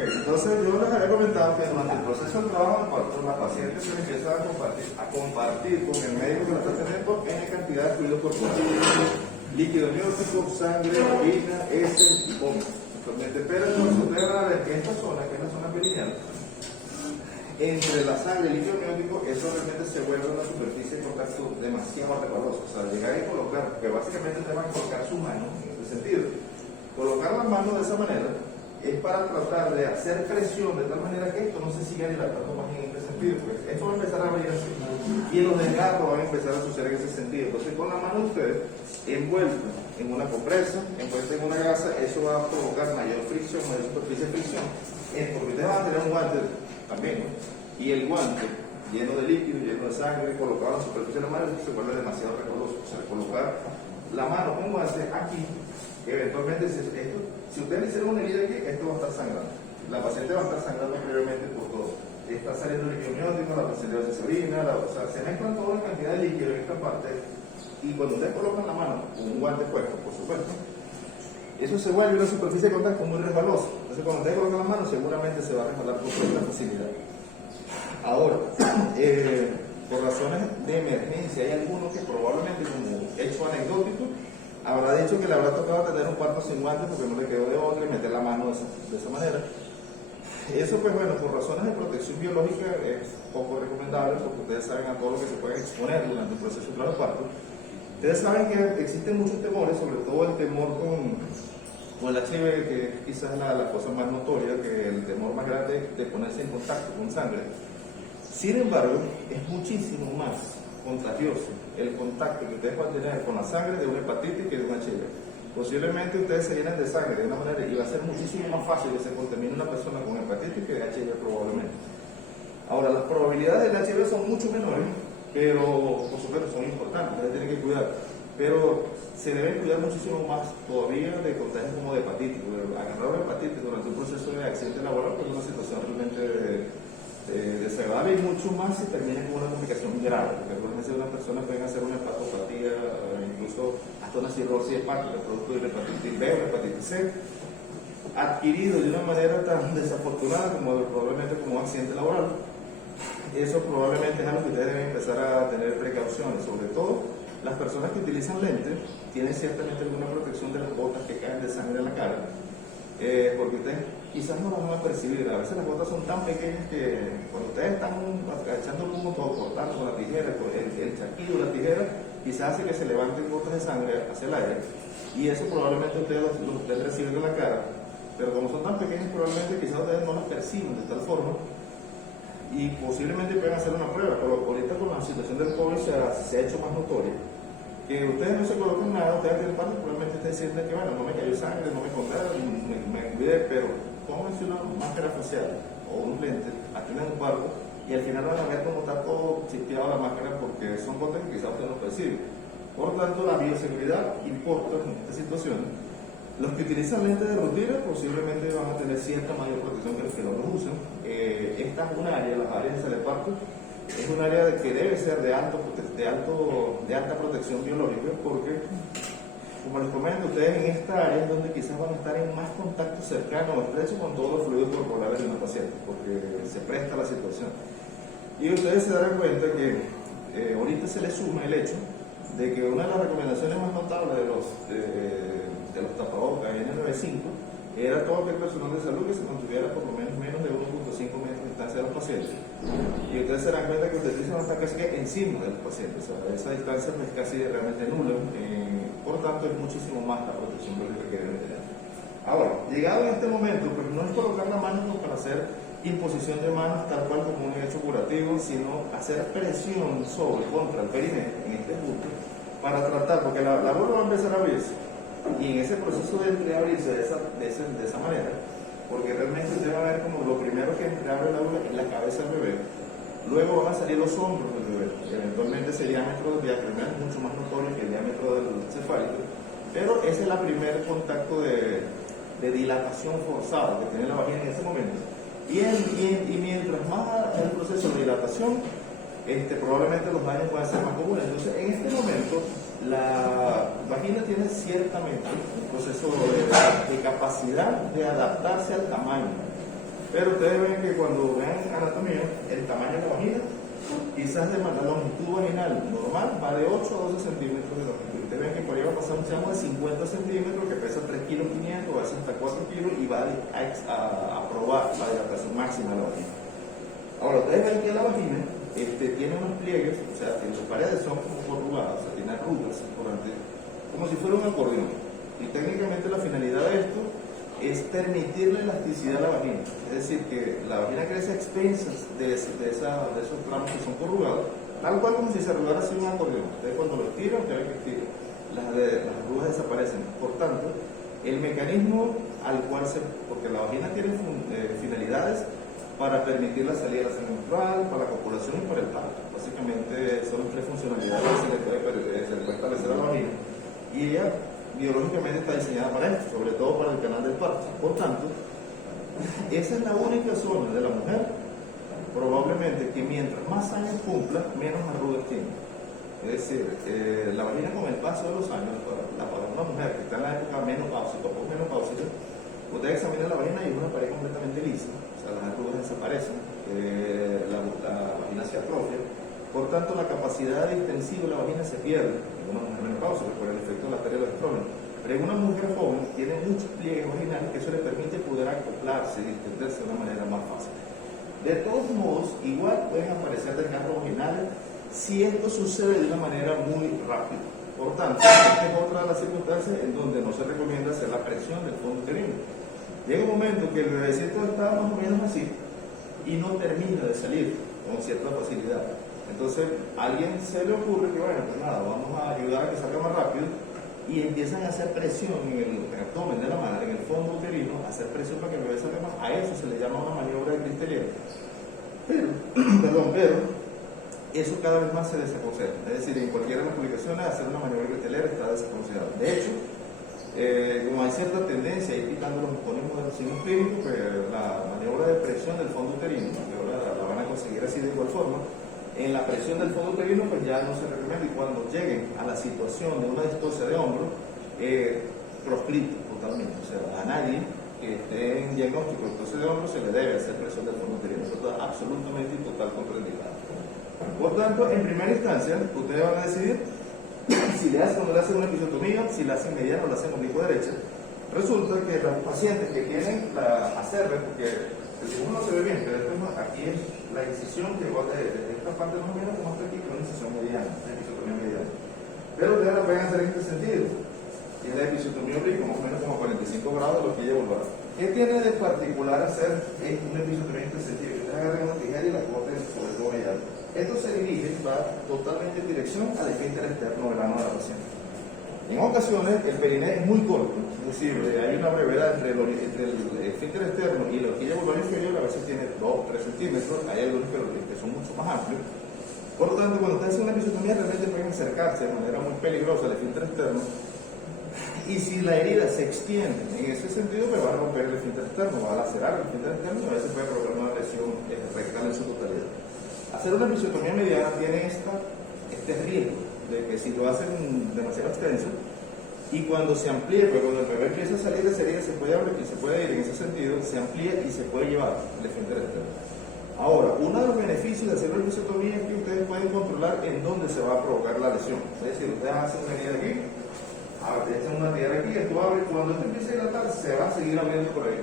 Entonces yo les había comentado que durante el proceso del trabajo del parto, la paciente se le empieza a compartir con el médico que la está teniendo N cantidad de fluidos corporales, líquido amniótico, sangre, orina, heces y vómito. Pero entonces ustedes van a ver que esta zona, que es la zona perineal, entre la sangre y el líquido amniótico, eso realmente se vuelve una superficie de contacto demasiado resbalosa. O sea, llegar y colocar, que básicamente te van a colocar su mano en ese sentido. Colocar la mano de esa manera es para tratar de hacer presión de tal manera que esto no se siga dilatando más en este sentido. Pues esto va a empezar a abrir así y los desgarros van a empezar a suceder en ese sentido. Entonces, con la mano de ustedes envuelta en una compresa, envuelta en una gasa, eso va a provocar mayor fricción, mayor superficie de fricción. Porque ustedes van a tener un guante también, ¿no? Y el guante lleno de líquido, lleno de sangre, colocado en la superficie de la mano, se vuelve demasiado resbaloso. O sea, colocar la mano con guante aquí, eventualmente, si ustedes le hicieron una herida aquí, esto va a estar sangrando. La paciente va a estar sangrando previamente por todo. Está saliendo líquido amniótico, la paciente va a hacer orina, o sea, se mezclan toda la cantidad de líquido en esta parte. Y cuando ustedes colocan la mano con un guante puesto, por supuesto, eso se vuelve una superficie de contacto muy resbalosa. Entonces, cuando ustedes colocan la mano, seguramente se va a resbalar por toda esta facilidad. Ahora, por razones de emergencia, hay algunos que probablemente, como hecho anecdótico, habrá dicho que le habrá tocado tener un parto sin guantes porque no le quedó de otra y meter la mano de esa manera. Eso, pues bueno, por razones de protección biológica es poco recomendable porque ustedes saben a todo lo que se puede exponer durante el proceso de parto. Ustedes saben que existen muchos temores, sobre todo el temor con el HIV, que es quizás la cosa más notoria, que el temor más grande de ponerse en contacto con sangre. Sin embargo, es muchísimo más contagioso el contacto que ustedes pueden tener con la sangre de una hepatitis que de un HIV. Posiblemente ustedes se llenen de sangre de una manera y va a ser muchísimo más fácil que se contamine una persona con hepatitis que de HIV probablemente. Ahora, las probabilidades del HIV son mucho menores, pero por supuesto son importantes, ustedes tienen que cuidar. Pero se deben cuidar muchísimo más todavía de contagios como de hepatitis. Agarrar una hepatitis durante un proceso de accidente laboral es una situación realmente desagradable y mucho más si termina con una complicación grave, porque algunas veces una persona puede hacer una hepatopatía, incluso hasta una cirrosis hepática, producto de la hepatitis B o la hepatitis C, adquirido de una manera tan desafortunada como probablemente como un accidente laboral. Eso probablemente es algo que ustedes deben empezar a tener precauciones, sobre todo las personas que utilizan lentes tienen ciertamente alguna protección de las gotas que caen de sangre en la cara, porque ustedes quizás no las van a percibir. A veces las gotas son tan pequeñas que cuando ustedes están echando el humo todo, cortando con la tijera, el charquillo de la tijera, quizás hace que se levanten gotas de sangre hacia el aire, y eso probablemente ustedes los reciben en la cara, pero como son tan pequeñas probablemente quizás ustedes no las perciben de tal forma, y posiblemente puedan hacer una prueba, pero ahorita con la situación del COVID se ha hecho más notoria. Que ustedes no se coloquen nada, ustedes tienen parte, probablemente ustedes sienten que bueno, no me cayó sangre, no me contaron, me cuidé, pero pónganse una máscara facial o un lente, atiendan un barco y al final van a ver cómo está todo chipeado la máscara porque son gotas que quizás usted no percibe. Por lo tanto, la bioseguridad importa en esta situación. Los que utilizan lentes de rutina posiblemente van a tener cierta mayor protección que los que no los usan. Esta es un área, las áreas de teleparto, es un área que debe ser de alta protección biológica porque, como les comento, ustedes en esta área es donde quizás van a estar en más contacto cercano o estrecho con todos los fluidos corporales de una paciente, porque se presta la situación. Y ustedes se darán cuenta que ahorita se le suma el hecho de que una de las recomendaciones más notables de los tapabocas N95 era todo aquel personal de salud que se mantuviera por lo menos de 1.5 metros de distancia de los pacientes. Y ustedes se dan cuenta que ustedes van a estar casi encima de los pacientes, o sea, esa distancia es casi realmente nula, por tanto es muchísimo más la protección biológica que deben tener. Ahora, llegado en este momento, pues no es colocar la mano para hacer imposición de manos tal cual como un hecho curativo, sino hacer presión contra el perineo en este punto para tratar, porque la vulva va a empezar a abrirse y en ese proceso de entreabrirse de esa manera, porque realmente usted va a ver como lo primero que entreabre la vulva es la cabeza del bebé, luego van a salir los hombros del bebé, eventualmente ese diámetro diafragmal es mucho más notorio que el diámetro del cefálico, pero ese es el primer contacto de dilatación forzada que tiene la vagina en ese momento. Y mientras más el proceso de dilatación, probablemente los daños van a ser más comunes. Entonces, en este momento, la vagina tiene ciertamente un proceso de capacidad de adaptarse al tamaño. Pero ustedes ven que cuando vean anatomía, el tamaño de la vagina, quizás de la longitud vaginal normal va de 8 a 12 centímetros de longitud. Ustedes ven que por ahí va a pasar un chamo de 50 centímetros que pesa 3 kilos 500, a veces hasta 4 kilos y va a probar la dilatación máxima de la vagina. Ahora, ustedes ven que la vagina tiene unos pliegues, o sea, que sus paredes son como corrugadas, o sea, tiene arrugas como si fuera un acordeón. Y técnicamente la finalidad de esto es permitirle elasticidad a la vagina, es decir, que la vagina crece a expensas de esos tramos que son corrugados, tal cual como si se arrugara así un acordeón. Ustedes cuando lo estiran, ustedes ven que estiran, las arrugas desaparecen. Por tanto, el mecanismo al cual porque la vagina tiene finalidades para permitir la salida de la sangre menstrual, para la copulación y para el parto. Básicamente son 3 funcionalidades que se le puede establecer a la vagina. Y ella biológicamente está diseñada para esto, sobre todo para el canal del parto. Por tanto, esa es la única zona de la mujer, probablemente, que mientras más años cumpla, menos arrugas tiene. Es decir, la vagina con el paso de los años, para una mujer que está en la época menopáusica o posmenopáusica, usted examina la vagina y es una pared completamente lisa, o sea, las arrugas desaparecen, la vagina se atrofia. Por tanto, la capacidad de distensivo de la vagina se pierde en una mujer menopáusica por el efecto de la pérdida del estrógeno. Pero en una mujer joven tiene muchos pliegues vaginales que eso le permite poder acoplarse y distenderse de una manera más fácil. De todos modos, igual pueden aparecer desgarros vaginales si esto sucede de una manera muy rápida. Por tanto, esta es otra de las circunstancias en donde no se recomienda hacer la presión del fondo uterino. Llega un momento que el bebecito está más o menos así y no termina de salir con cierta facilidad. Entonces, a alguien se le ocurre que, bueno, pues nada, vamos a ayudar a que salga más rápido y empiezan a hacer presión en el abdomen de la madre, en el fondo uterino, a hacer presión para que el bebé salga más. A eso se le llama una maniobra de Cristelier. Pero eso cada vez más se desaconseja. Es decir, en cualquiera de las publicaciones hacer una maniobra de Cristelier está desaconsejado. De hecho, como hay cierta tendencia, y quitando los mecanismos de los signos clínicos, pues la maniobra de presión del fondo uterino, que ahora la van a conseguir así de igual forma, en la presión del fondo uterino pues ya no se recomienda, y cuando lleguen a la situación de una distocia de hombro, proscrito totalmente. O sea, a nadie que esté en diagnóstico de distocia de hombro se le debe hacer presión del fondo uterino. Eso está absolutamente y total contraindicado. Por tanto, en primera instancia, ustedes van a decidir si le hacen o no le hacen una episiotomía, si la hacen mediana o la hacen oblicuo derecha. Resulta que los pacientes que quieren hacerle, porque el dibujo no se ve bien, pero después aquí es la incisión que va de esta parte más o menos como hasta aquí, con una incisión mediana, una episiotomía mediana. Pero ustedes la pueden hacer en este sentido. Y la episiotomía obliqua, más o menos como 45 grados de lo que ella vulvar. ¿Qué tiene de particular hacer una episiotomía en este sentido? Ustedes agarran una tijera y la corten sobre todo mediano. Esto se dirige, va totalmente en dirección al esfínter externo del ano de la paciente. En ocasiones el periné es muy corto, es decir, hay una brevedad entre el esfínter externo y la horquilla vulvar inferior, a veces tiene 2 o 3 centímetros, hay algunos que son mucho más amplios. Por lo tanto, cuando ustedes hacen una episiotomía, realmente pueden acercarse de manera muy peligrosa al esfínter externo, y si la herida se extiende en ese sentido, pues va a romper el esfínter externo, va a lacerar el esfínter externo y a veces puede provocar una lesión rectal en su totalidad. Hacer una episiotomía mediana tiene este riesgo de que si lo hacen demasiado extenso y cuando se amplíe, pues cuando el bebé empieza a salir de esa herida se puede abrir y se puede ir en ese sentido, se amplía y se puede llevar el esfínter externo. Ahora, uno de los beneficios de hacer una episiotomía es que ustedes pueden controlar en dónde se va a provocar la lesión. Es decir, ustedes hacen una herida aquí, echan una tijera aquí, esto abre, cuando esto empiece a dilatar se va a seguir abriendo por ahí.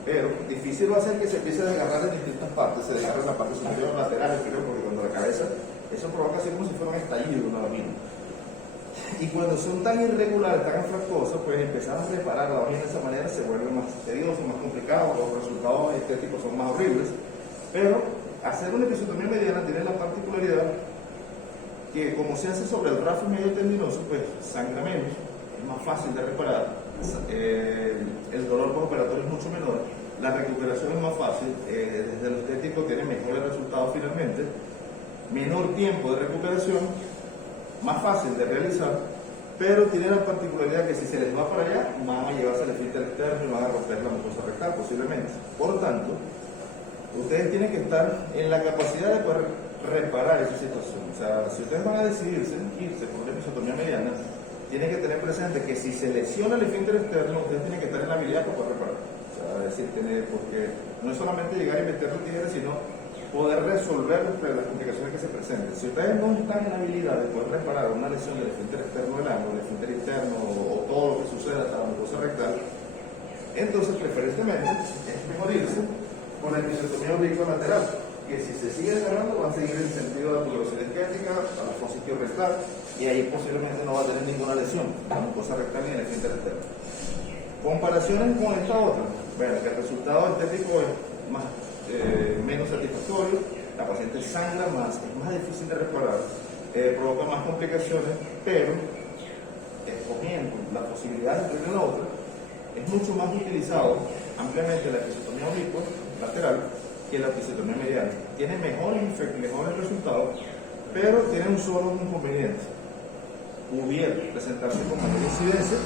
Pero difícil va a ser que se empiece a desgarrar en distintas partes, se desgarra en la parte superior, lateral, inferior, porque cuando la cabeza, eso provoca así como si fuera un estallido de una vagina. Y cuando son tan irregulares, tan infractuosos, pues empezar a reparar la vagina de esa manera se vuelve más tedioso, más complicado, los resultados estéticos son más horribles. Pero hacer una episiotomía mediana tiene la particularidad que como se hace sobre el rafe medio tendinoso, pues sangra menos, es más fácil de reparar. El dolor postoperatorio es mucho menor, la recuperación es más fácil, desde lo estético tiene mejores resultados finalmente, menor tiempo de recuperación, más fácil de realizar, pero tiene la particularidad que si se les va para allá, van a llevarse al esfínter externo y van a romper la mucosa rectal posiblemente. Por tanto, ustedes tienen que estar en la capacidad de poder reparar esa situación. O sea, si ustedes van a decidirse irse por una episiotomía mediana, tienen que tener presente que si se lesiona el esfínter externo, ustedes tienen que estar en la habilidad para poder reparar. O sea, es decir, porque no es solamente llegar y meter la tijera, sino poder resolver las complicaciones que se presenten. Si ustedes no están en la habilidad de poder reparar una lesión del esfínter externo del ano, del esfínter interno o todo lo que suceda hasta la mucosa rectal, entonces preferentemente es mejor irse con la episiotomía obliqua lateral, que si se sigue cerrando va a seguir el sentido de la tuberosidad isquémica a la fosa isquiorectal y ahí posiblemente no va a tener ninguna lesión, la mucosa rectal ni el esfínter externo. Comparaciones con esta otra, bueno, que el resultado estético es menos satisfactorio, la paciente sangra más, es más difícil de reparar, provoca más complicaciones, pero escogiendo la posibilidad de entre una la otra, es mucho más utilizado ampliamente la episiotomía oblicua lateral que la episiotomía medial. Tiene mejores resultados, pero tiene un solo inconveniente. Pudiera presentarse con mayor incidencia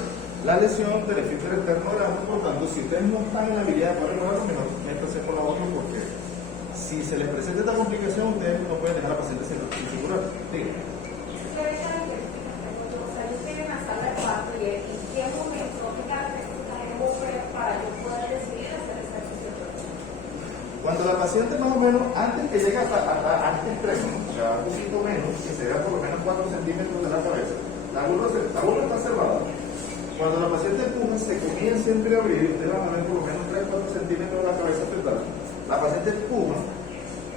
la lesión del esfínter externo del ano. Por tanto, si ustedes no están en la habilidad para repararlo, mejor métanse por la otra, porque si se les presenta esta complicación, ustedes no pueden dejar a la paciente sin curar. Sí. Cuando la paciente más o menos, antes que llegue hasta este extremo, o sea, un poquito menos, que se vea por lo menos 4 centímetros de la cabeza, la burla está cerrada. Cuando la paciente empuja, se comienza a entreabrir, ustedes van a ver por lo menos 3-4 centímetros de la cabeza fetal. La paciente empuja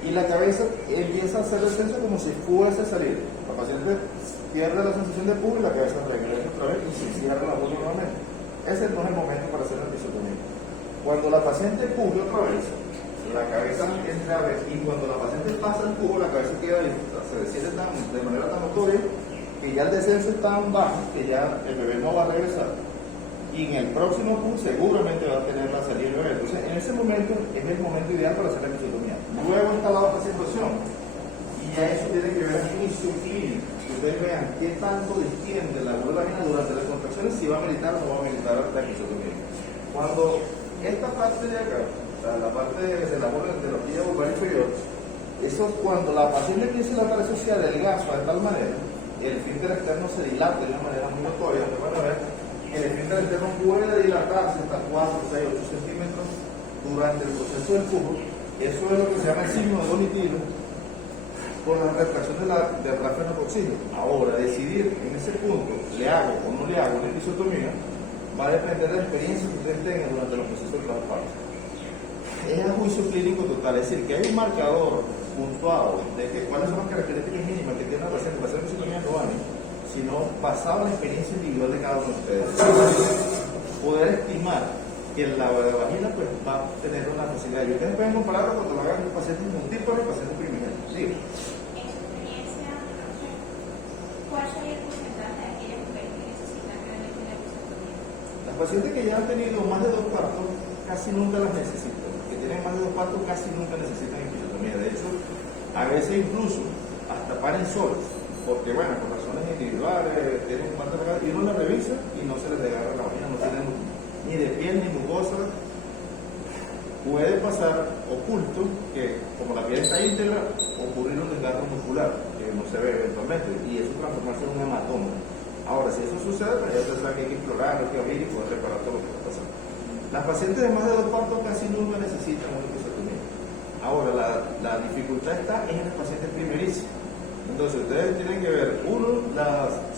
y la cabeza empieza a hacer descenso como si fuese a salir. La paciente pierde la sensación de empuje y la cabeza regresa otra vez y se cierra la boca nuevamente. Ese no es el momento para hacer la episiotomía. Cuando la paciente empuje otra vez, la cabeza entra a ver, y cuando la paciente pasa el cubo, la cabeza queda ahí, o sea, se desciende de manera tan notoria que ya el descenso es tan bajo que ya el bebé no va a regresar. Y en el próximo cubo seguramente va a tener la salida del bebé. Entonces, en ese momento es el momento ideal para hacer la episiotomía. Luego está la otra situación, y ya eso tiene que ver con juicio clínico. Que ustedes vean qué tanto distiende la bola vagina durante las contracciones, si va a meditar o no va a meditar la episiotomía. Cuando esta parte de acá, o sea, la parte de la bola de la horquilla vulvar inferior, eso cuando la paciente empieza a dilatar, eso se adelgaza de tal manera, el esfínter externo se dilata de una manera muy notoria. Van a ver, el esfínter externo puede dilatarse hasta 4, 6, 8 centímetros durante el proceso del cubo. Eso es lo que se llama el signo de Donitilo con la retracción del diafragma proximal. Ahora, decidir en ese punto, ¿le hago o no le hago una episiotomía? Va a depender de la experiencia que ustedes tengan durante los procesos de traspaso. Es a juicio clínico total, es decir, que hay un marcador puntuado de que cuáles son las características mínimas que tiene la paciente para hacer episiotomía no vale, sino basado en la experiencia individual de cada uno de ustedes. Poder estimar que la vagina pues, va a tener una facilidad. Y ustedes pueden compararlo cuando lo hagan con pacientes múltiples y pacientes primigenios. Sí. Las pacientes que ya han tenido más de 2 partos casi nunca las necesitan. Que tienen más de 2 partos casi nunca necesitan episiotomía. De hecho, a veces incluso hasta paren solos, porque bueno, por razones individuales, tienen un parto y uno la revisa y no se les desgarra la vagina, no tienen ni de piel ni mucosa. Puede pasar oculto que, como la piel está íntegra, ocurrir un desgarro muscular que no se ve eventualmente y eso transformarse en un hematoma. Ahora, si eso sucede, pues ya se sabe que hay que explorar, hay que abrir y poder reparar todo lo que está pasando. Las pacientes de más de 2 partos casi nunca necesitan una episiotomía. Ahora, la dificultad está en las pacientes primerizas. Entonces, ustedes tienen que ver,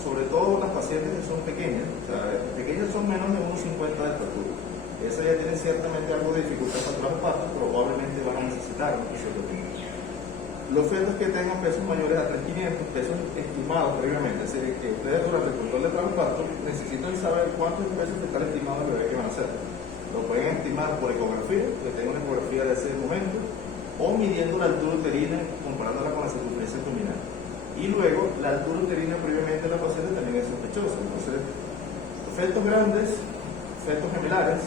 sobre todo las pacientes que son pequeñas, o sea, pequeñas son menos de 1,50 de estatura. Esas ya tienen ciertamente algo de dificultad para los partos, probablemente van a necesitar una episiotomía. Los fetos que tengan pesos mayores a 3.500, pesos estimados previamente, es decir, que ustedes durante el control de parto necesitan saber cuántos pesos están estimados del bebé que van a hacer. Lo pueden estimar por ecografía, que tengan una ecografía de ese momento, o midiendo la altura uterina, comparándola con la circunferencia abdominal. Y luego, la altura uterina previamente de la paciente también es sospechosa. Entonces, fetos grandes, fetos gemelares,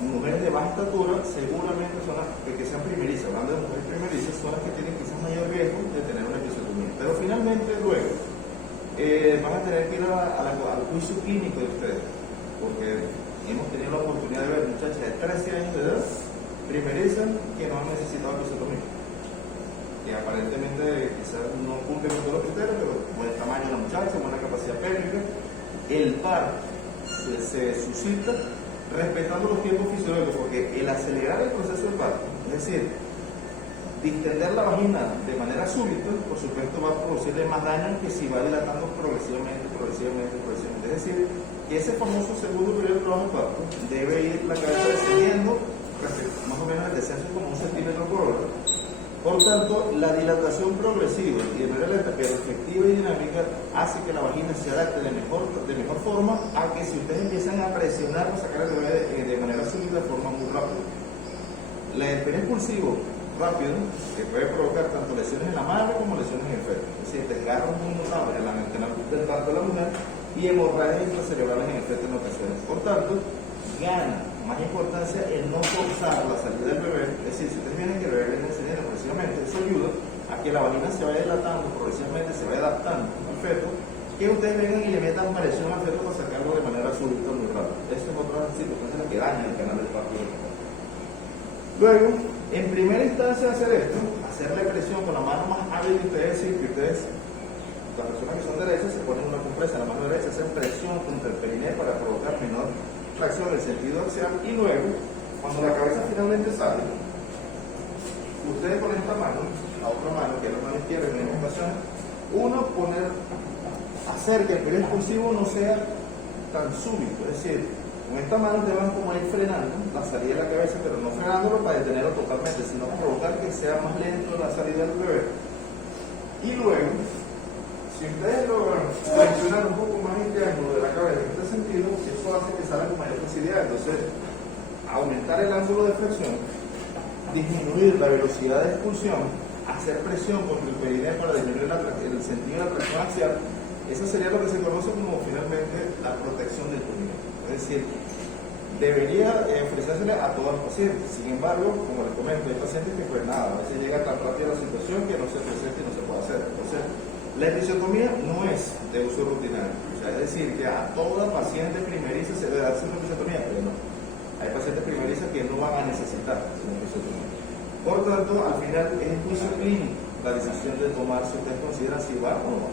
mujeres de baja estatura, seguramente son las que sean primerizas, hablando de mujeres primerizas, son las que tienen quizás mayor riesgo de tener una episiotomía. Pero finalmente, luego, van a tener que ir al juicio clínico de ustedes, porque hemos tenido la oportunidad de ver muchachas de 13 años de edad primerizas que no han necesitado episiotomía, que aparentemente quizás no cumplen con todos los criterios, pero buen tamaño de la muchacha, buena capacidad pélvica, el par se suscita respetando los tiempos fisiológicos, porque el acelerar el proceso del parto, es decir, distender la vagina de manera súbita, por supuesto va a producirle más daño que si va dilatando progresivamente. Es decir, que ese famoso segundo periodo de trabajo de parto debe ir la cabeza descendiendo, más o menos el descenso como 1 centímetro por hora. Por tanto, la dilatación progresiva y de manera lenta, pero efectiva y dinámica, hace que la vagina se adapte de mejor forma a que si ustedes empiezan a presionar para sacar el bebé de manera súbita, de forma muy rápida. El pene expulsivo rápido, que puede provocar tanto lesiones en la madre como lesiones en el feto. Es decir, desgarros muy notables en la del parto de la mujer y hemorragias intracerebrales en el feto en ocasiones. Por tanto, gana más importancia en no forzar la salida del bebé. Es decir, si ustedes vienen que el bebé viene saliendo progresivamente, eso ayuda a que la vagina se vaya dilatando progresivamente, se vaya adaptando al feto, que ustedes vengan y le metan presión al feto para sacarlo de manera súbita muy rápida. Esa es otra situación que daña el canal del parto. Luego, en primera instancia hacer esto, hacerle presión con la mano más hábil de ustedes, decir que ustedes, las personas que son derechas, se ponen una compresa en la mano derecha, hacen presión contra el periné para provocar menor tracción en el sentido axial, y luego, cuando la cabeza finalmente sale, ustedes con esta mano, la otra mano, que es la mano izquierda en una ocasión, hacer que el periodo expulsivo no sea tan súbito, es decir, con esta mano te van como a ir frenando la salida de la cabeza, pero no frenándolo para detenerlo totalmente, sino provocar que sea más lento la salida del bebé. Y luego, si ustedes logran presionar un poco más el ángulo de la cabeza en este sentido, eso hace que salga con mayor facilidad. Entonces, aumentar el ángulo de flexión, disminuir la velocidad de expulsión, hacer presión contra el periné para disminuir el sentido de la tracción axial, eso sería lo que se conoce como finalmente la protección del periné. Es decir, debería ofrecérsele a todos los pacientes. Sin embargo, como les comento, hay pacientes que pues nada, a veces llega tan rápido la situación que no se presenta y no se puede hacer. Entonces, la episiotomía no es de uso rutinario. O sea, es decir, que a toda paciente primeriza se debe darse una episiotomía, pero no. Hay pacientes primerizas que no van a necesitar una episiotomía. Por tanto, al final es el juicio clínico la decisión de tomar si ustedes consideran si va o no.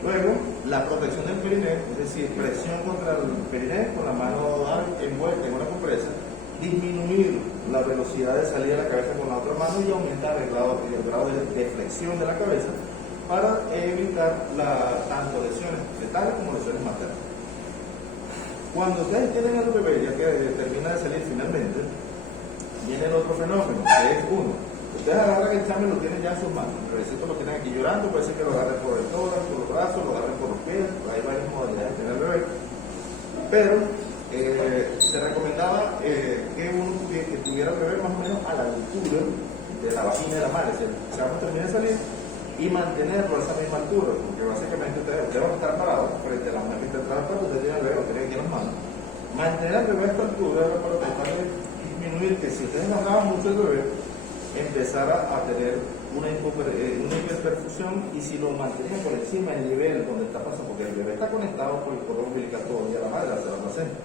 Luego, la protección del periné, es decir, presión contra el periné con la mano envuelta en una compresa, disminuir la velocidad de salida de la cabeza con la otra mano y aumentar el grado de flexión de la cabeza para evitar tanto lesiones fetales como lesiones maternas. Cuando ustedes tienen el bebé, ya que termina de salir finalmente, viene el otro fenómeno, que es uno. Ustedes agarran el chamo y lo tienen ya en sus manos. El bebecito lo tienen aquí llorando, puede ser que lo agarren por el tórax, por los brazos, lo agarren por los pies, hay varias modalidades de tener el bebé. Pero se recomendaba que uno tuviera el bebé más o menos a la altura de la vagina de la madre. Si el chamo termina de salir, y mantenerlo a esa misma altura, porque básicamente ustedes van a estar parados frente a la mujer que está atrás, pero ustedes tienen el bebé, lo tienen aquí en las manos. Mantener el bebé a esta altura para tratar de disminuir que si ustedes bajaban mucho el bebé, empezara a tener una hiperperfusión, y si lo mantenían por encima del nivel donde está pasando, porque el bebé está conectado por el cordón umbilical todavía a la madre, la placenta.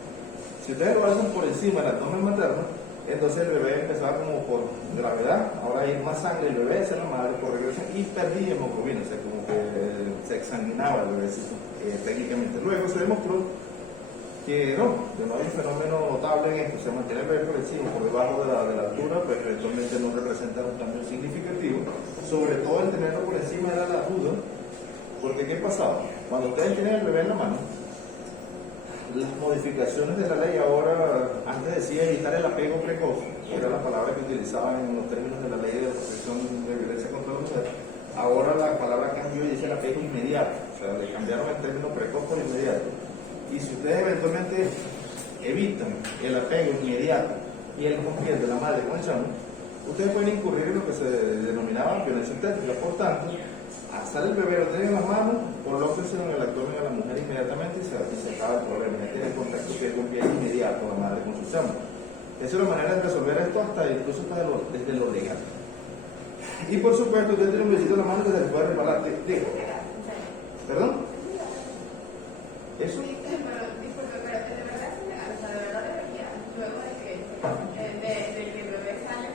Si ustedes lo hacen por encima del abdomen materno, entonces el bebé empezaba como por gravedad, ahora hay más sangre, el bebé hacia la madre por regresión y perdía hemoglobina, o sea, como que se exsanguinaba el bebecito técnicamente. Luego se demostró que no hay un fenómeno notable en esto, se mantiene el bebé por encima, por debajo de la altura, pues eventualmente no representa un cambio significativo, sobre todo el tenerlo por encima era la duda, porque ¿qué pasaba? Cuando ustedes tienen el bebé en la mano, las modificaciones de la ley ahora, antes decía evitar el apego precoz, que era la palabra que utilizaban en los términos de la ley de protección de violencia contra la mujer, ahora la palabra cambió y dice el apego inmediato, o sea, le cambiaron el término precoz por inmediato. Y si ustedes eventualmente evitan el apego inmediato y el confianza de la madre con el chamo, ustedes pueden incurrir en lo que se denominaba violencia obstétrica. Por tanto, alzar el bebé, lo tienen en las manos, colóquenselo en el abdomen a la mujer inmediatamente y se acaba el problema. Ya tienen contacto piel con piel inmediato la madre con su chamo. Esa es la manera de resolver esto, incluso desde lo legal. Y por supuesto, usted tiene un besito en la mano que se le puede reparar. ¿Perdón? ¿Eso? Sí, pero disculpe, pero de verdad, o sea, de verdad debería, luego de que el bebé sale,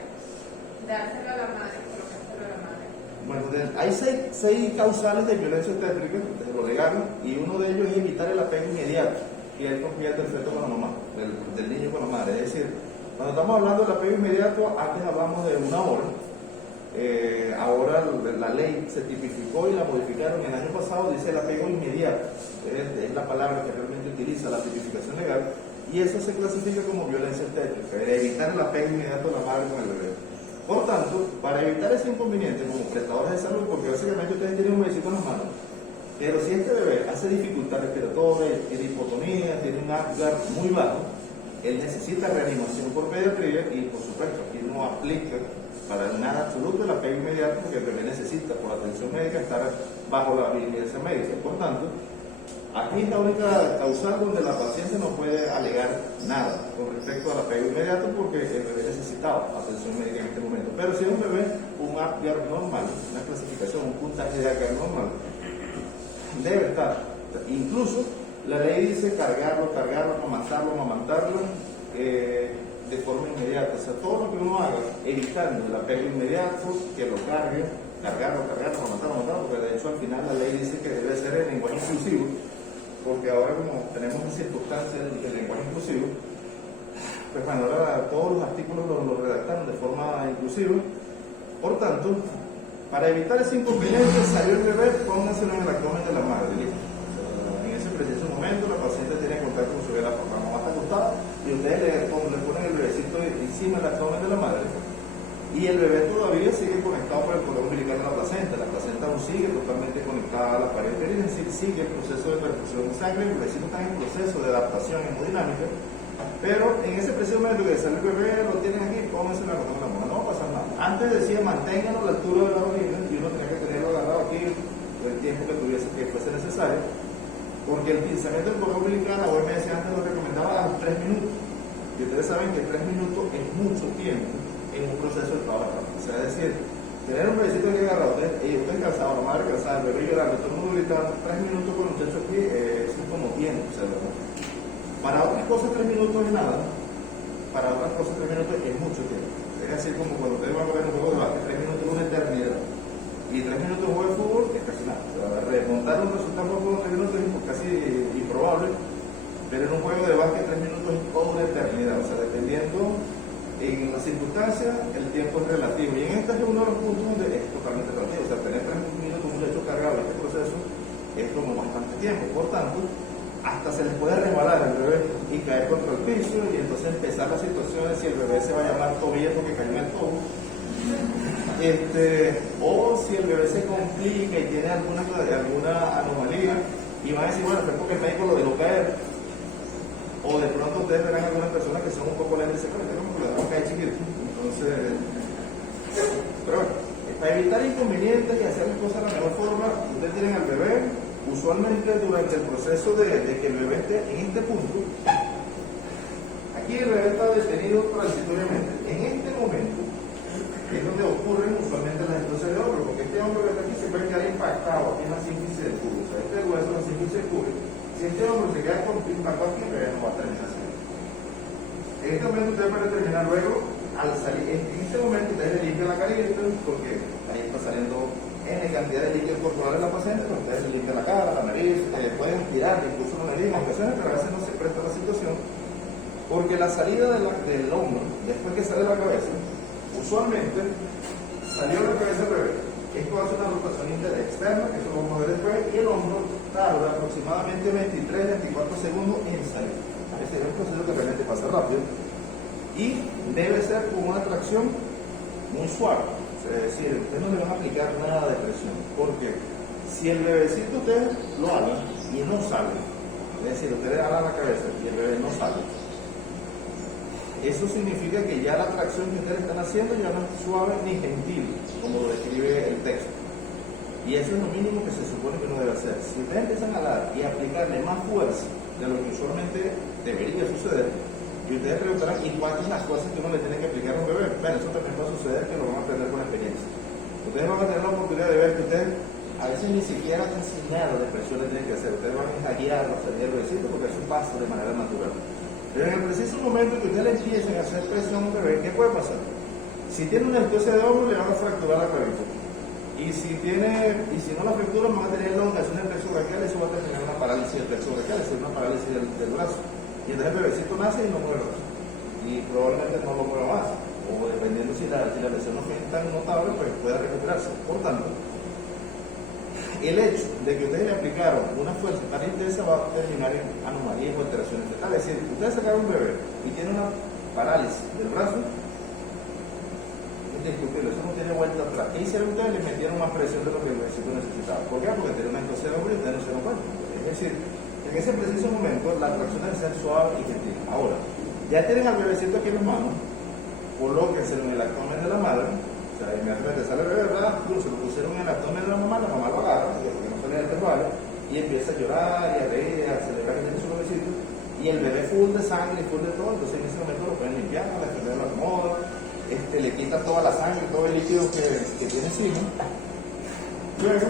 dárselo a la madre, colocárselo a la madre. Bueno, hay seis causales de violencia obstétrica, desde lo legal, y uno de ellos es evitar el apego inmediato, que es el confianza del feto con la mamá. del niño con la madre. Es decir, cuando estamos hablando del apego inmediato, antes hablamos de una hora. Ahora la ley se tipificó y la modificaron. El año pasado dice el apego inmediato, es la palabra que realmente utiliza la tipificación legal, y eso se clasifica como violencia obstétrica, evitar el apego inmediato de la madre con el bebé. Por tanto, para evitar ese inconveniente como prestadores de salud, porque básicamente ustedes tienen un bebecito en las manos, pero si este bebé hace dificultad respiratoria, tiene hipotonía, tiene un Apgar muy bajo, él necesita reanimación por pediatría y por supuesto aquí no aplica para nada absoluto el apego inmediato porque el bebé necesita por atención médica estar bajo la vigilancia médica. Por tanto, aquí es la única causal donde la paciente no puede alegar nada con respecto al apego inmediato porque el bebé necesitaba atención médica en este momento. Pero si es un bebé, un Apgar normal, una clasificación, un puntaje de Apgar normal, debe estar. Incluso la ley dice cargarlo, amamantarlo de forma inmediata. O sea, todo lo que uno haga evitando el apego inmediato, que lo cargarlo, amamantarlo, porque de hecho al final la ley dice que debe ser en lenguaje inclusivo, porque ahora como tenemos circunstancias del lenguaje inclusivo, pues bueno, ahora todos los artículos los redactaron de forma inclusiva. Por tanto, para evitar ese inconveniente, salió el bebé, póngaselo en el abdomen de la madre. ¿Listo? En ese preciso momento, la paciente tiene contacto con su bebé, la mamá está acostada, y ustedes le ponen el bebecito encima del abdomen de la madre, y el bebé todavía sigue conectado por el cordón umbilical de la placenta aún sigue totalmente conectada a la pared uterina, es decir, sigue el proceso de perfusión de sangre, el bebecito está en proceso de adaptación hemodinámica, pero en ese preciso momento que sale el bebé, lo tienen aquí, pónganse la mano, no va a pasar nada. Antes decía manténganlo a la altura de la vagina, y uno tenía que tenerlo agarrado aquí el tiempo que fuese necesario, porque el pinzamiento del cordón umbilical, la OMS antes lo recomendaba a los 3 minutos, y ustedes saben que 3 minutos es mucho tiempo en un proceso de trabajo. O sea, es decir, tener un bebecito aquí agarrado, usted cansado, la madre cansada, el bebé llorando, todo el mundo gritando, 3 minutos con un muchacho aquí, es como tiempo. O sea, para otras cosas 3 minutos es nada, para otras cosas 3 minutos es mucho tiempo. Es así como cuando ustedes van a ver un juego de básquet, 3 minutos es una eternidad. Y 3 minutos de juego de fútbol es casi nada. O sea, remontar un resultado en 3 minutos es casi improbable, pero en un juego de básquet 3 minutos es toda una eternidad. O sea, dependiendo en las circunstancias, el tiempo es relativo. Y en este es uno de los puntos donde es totalmente relativo. O sea, tener 3 minutos un muchacho cargado en este proceso es como bastante tiempo. Por tanto, hasta se les puede resbalar al bebé y caer contra el piso, y entonces empezar la situación de si el bebé se va a llamar tobilla porque cayó en el tobo, o si el bebé se complica y tiene alguna anomalía y van a decir, bueno, fue porque el médico lo dejó caer, o de pronto ustedes verán algunas personas que son un poco lentas y dicen, bueno, como que lo dejamos caer chiquito. Entonces, pero bueno, para evitar inconvenientes y hacer las cosas de la mejor forma, ustedes tienen al bebé. Usualmente durante el proceso de que el bebé esté en este punto, aquí el bebé está detenido transitoriamente. En este momento es donde ocurren usualmente las entonces de hombro, porque este hombro que está aquí se puede quedar impactado aquí en la sínfisis del cubo. O sea, este hueso en la sínfisis del cubo. Si este hombro se queda impactado aquí, el bebé no va a terminar así. En este momento ustedes van a terminar luego, al salir, en este momento ustedes le limpian la carita, porque ahí está saliendo N cantidad de líquido corporal de la paciente, pero ustedes se limpian la cara, la nariz, pueden aspirar incluso la nariz en ocasiones, pero a veces no se presta la situación, porque la salida del hombro, después que sale la cabeza, usualmente salió la cabeza al bebé. Esto hace una rotación externa, que eso lo vamos a ver después, y el hombro tarda aproximadamente 23-24 segundos en salir. Este es un proceso que realmente pasa rápido y debe ser con una tracción muy suave. Es decir, ustedes no le van a aplicar nada de presión, porque si el bebecito ustedes lo hagan y no sale, es decir, ustedes jalan la cabeza y el bebé no sale, eso significa que ya la tracción que ustedes están haciendo ya no es suave ni gentil, como lo describe el texto. Y eso es lo mínimo que se supone que uno debe hacer. Si ustedes empiezan a dar y aplicarle más fuerza de lo que usualmente debería suceder, y ustedes preguntarán, ¿y cuántas son las cosas que uno le tiene que aplicar a un bebé? Bueno, eso también va a suceder, que lo van a aprender con experiencia. Ustedes van a tener la oportunidad de ver que ustedes a veces ni siquiera han enseñado de presión le tienen que hacer. Ustedes van a guiarlo, a salir el bebecito, porque eso pasa de manera natural. Pero en el preciso momento que ustedes le empiecen a hacer presión a un bebé, ¿qué puede pasar? Si tiene una estosia de hombro, le van a fracturar la clavícula. Y si no la fractura, van a tener elongación del plexo braquial, eso va a terminar una parálisis del plexo braquial, es decir, una parálisis del brazo. Y entonces el bebecito nace y no mueve el brazo. Y probablemente no lo mueva más. O dependiendo si la lesión no fue tan notable, pues pueda recuperarse. Por tanto, el hecho de que ustedes le aplicaron una fuerza tan intensa va a terminar en anomalías o alteraciones fetales. Es decir, ustedes sacaron un bebé y tiene una parálisis del brazo, indiscutible, eso no tiene vuelta atrás. ¿Qué hicieron ustedes? Le metieron más presión de lo que el bebecito necesitaba. ¿Por qué? Porque tenía una entonces de hombre y ustedes no se dieron cuenta. Es decir, en ese preciso momento la tracción debe ser suave y gentil. Ahora, ya tienen al bebecito aquí en las manos, colóquenselo en el abdomen de la madre. O sea, inmediatamente sale el bebé, ¿verdad? Se lo pusieron en el abdomen de la mamá lo agarra, porque no sale del resbalo, y empieza a llorar y a reír, y a celebrar que tiene su bebecito, y el bebé full de sangre y full de todo, entonces en ese momento lo pueden limpiar, la enfermera lo acomoda, le quita toda la sangre, todo el líquido que tiene encima. Luego,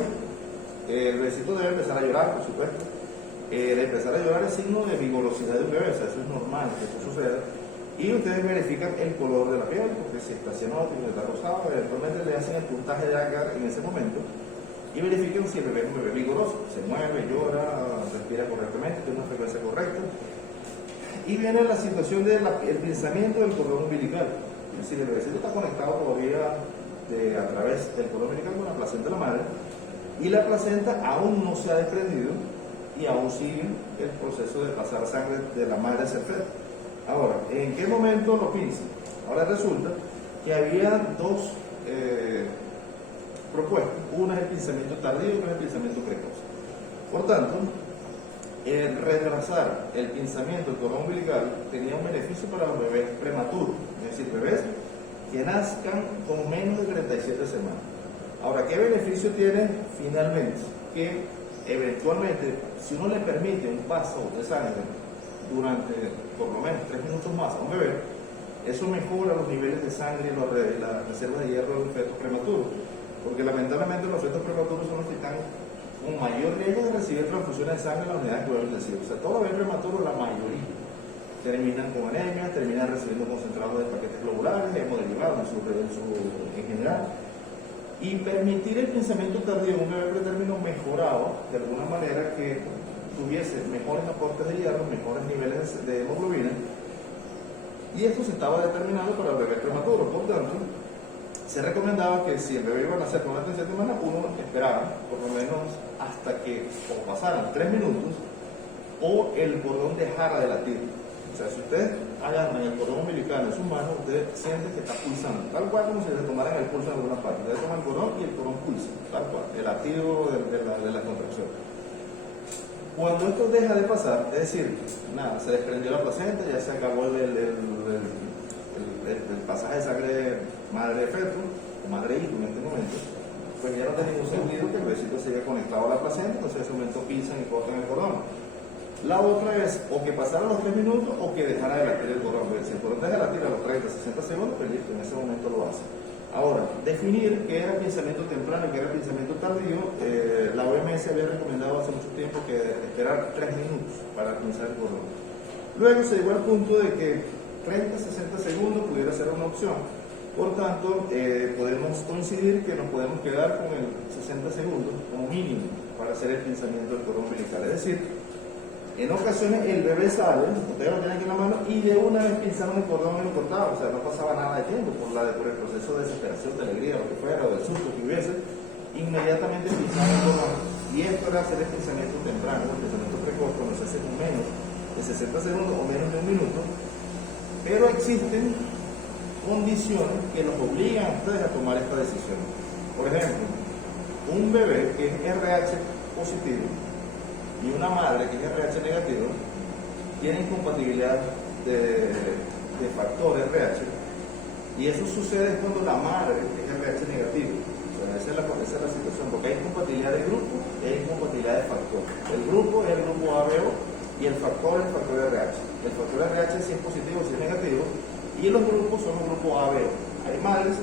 el bebecito debe empezar a llorar, por supuesto. De empezar a llorar es signo de vigorosidad de un bebé, o sea, eso es normal que eso suceda. Y ustedes verifican el color de la piel, porque si está cianótico, si está rosado, eventualmente le hacen el puntaje de agar en ese momento y verifiquen si el bebé es un bebé vigoroso, se mueve, llora, respira correctamente, tiene una frecuencia correcta. Y viene la situación del pinzamiento del cordón umbilical. Es decir, el bebecito está conectado todavía a través del cordón umbilical con la placenta de la madre y la placenta aún no se ha desprendido y aún sigue el proceso de pasar sangre de la madre hacia el feto. Ahora, ¿en qué momento lo pinzan? Ahora resulta que había dos propuestas. Una es el pinzamiento tardío y otra es el pinzamiento precoz. Por tanto, el retrasar el pinzamiento del cordón umbilical tenía un beneficio para los bebés prematuros, es decir, bebés que nazcan con menos de 37 semanas. Ahora, ¿qué beneficio tiene finalmente? Que eventualmente, si uno le permite un paso de sangre durante por lo menos 3 minutos más a un bebé, eso mejora los niveles de sangre y las reservas de hierro del feto prematuro, porque lamentablemente los fetos prematuros son los que están con mayor riesgo de recibir transfusiones de sangre en las unidades de cuidados intensivos. O sea, todos los bebés prematuros, la mayoría, terminan con anemia, terminan recibiendo concentrados de paquetes globulares, hemoderivados en general. Y permitir el pinzamiento tardío en un bebé pretérmino mejoraba de alguna manera que tuviese mejores aportes de hierro, mejores niveles de hemoglobina, y esto se estaba determinando para el bebé prematuro. Por tanto, se recomendaba que si el bebé iba a nacer con una 37 semanas, uno esperaba por lo menos hasta que o pasaran 3 minutos o el cordón dejara de latir. O sea, si ustedes agarran el cordón umbilical en sus manos, ustedes sienten que está pulsando, tal cual como si se tomaran el pulso en alguna parte. Ustedes toman el cordón y el cordón pulsa, tal cual, el latido de la contracción. Cuando esto deja de pasar, es decir, nada, se desprendió la placenta, ya se acabó el pasaje de sangre madre-feto, o madre-hijo en este momento, pues ya no tiene ningún sentido que el bebecito siga conectado a la placenta, entonces en ese momento pisan y cortan el cordón. La otra es o que pasaran los 3 minutos o que dejara de latir el cordón. Si el cordón deja de latir a los 30, 60 segundos, pues listo, en ese momento lo hace. Ahora, definir qué era pensamiento temprano y qué era pensamiento tardío, la OMS había recomendado hace mucho tiempo que esperar 3 minutos para pinzar el cordón. Luego se llegó al punto de que 30-60 segundos pudiera ser una opción. Por tanto, podemos coincidir que nos podemos quedar con el 60 segundos como mínimo para hacer el pinzamiento del cordón umbilical. Es decir, en ocasiones el bebé sale, ustedes lo tienen aquí en la mano, y de una vez pinzaron el cordón y lo cortaban, o sea, no pasaba nada de tiempo por el proceso de desesperación, de alegría, lo que fuera, o del susto que hubiese, inmediatamente pinzaron el cordón. Y esto era hacer el pinzamiento temprano, el pinzamiento precoz, cuando se hace con menos de 60 segundos o menos de un minuto, pero existen condiciones que los obligan a ustedes a tomar esta decisión. Por ejemplo, un bebé que es RH positivo y una madre que es RH negativo tienen compatibilidad de factor RH, y eso sucede cuando la madre es RH negativo. O sea, esa es la situación, porque hay compatibilidad de grupo y hay compatibilidad de factor. El grupo es el grupo ABO y el factor es el factor RH. El factor RH si es positivo, si es negativo, y los grupos son los grupos ABO. Hay madres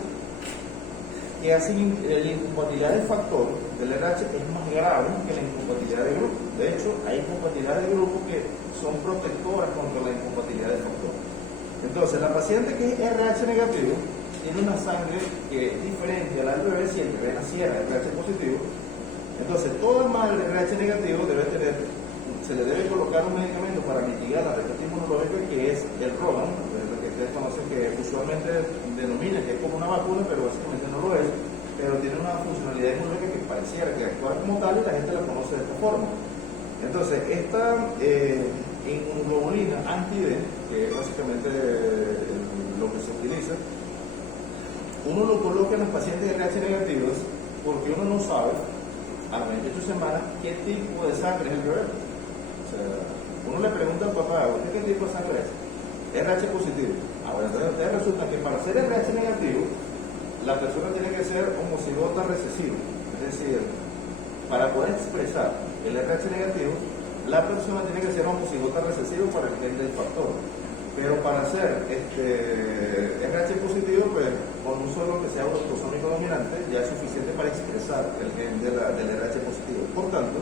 que hacen la incompatibilidad del factor del RH es más grave que la incompatibilidad de grupo. De hecho, hay incompatibilidad de grupo que son protectoras contra la incompatibilidad del factor. Entonces, la paciente que es RH negativo tiene una sangre que es diferente a la del bebé si el bebé naciera RH positivo. Entonces, toda madre RH negativo debe tener se le debe colocar un medicamento para mitigar la respuesta inmunológica, que es el Roban, lo que ustedes conocen, que usualmente denomina que es como una vacuna, pero básicamente no lo es, pero tiene una funcionalidad inmunológica que pareciera que actúa como tal y la gente la conoce de esta forma. Entonces, esta inmunoglobulina anti-D, que es básicamente lo que se utiliza, uno lo coloca en los pacientes RH negativos porque uno no sabe a las 28 semanas qué tipo de sangre es el bebé. O sea, uno le pregunta al papá, ¿usted qué tipo de sangre es? RH positivo. Ahora, entonces resulta que para ser RH negativo, la persona tiene que ser homocigota recesivo. Es decir, para poder expresar el RH negativo, la persona tiene que ser homocigota recesivo para el gen del factor. Pero para ser RH positivo, pues con un solo que sea autosómico dominante, ya es suficiente para expresar el gen del RH positivo. Por tanto,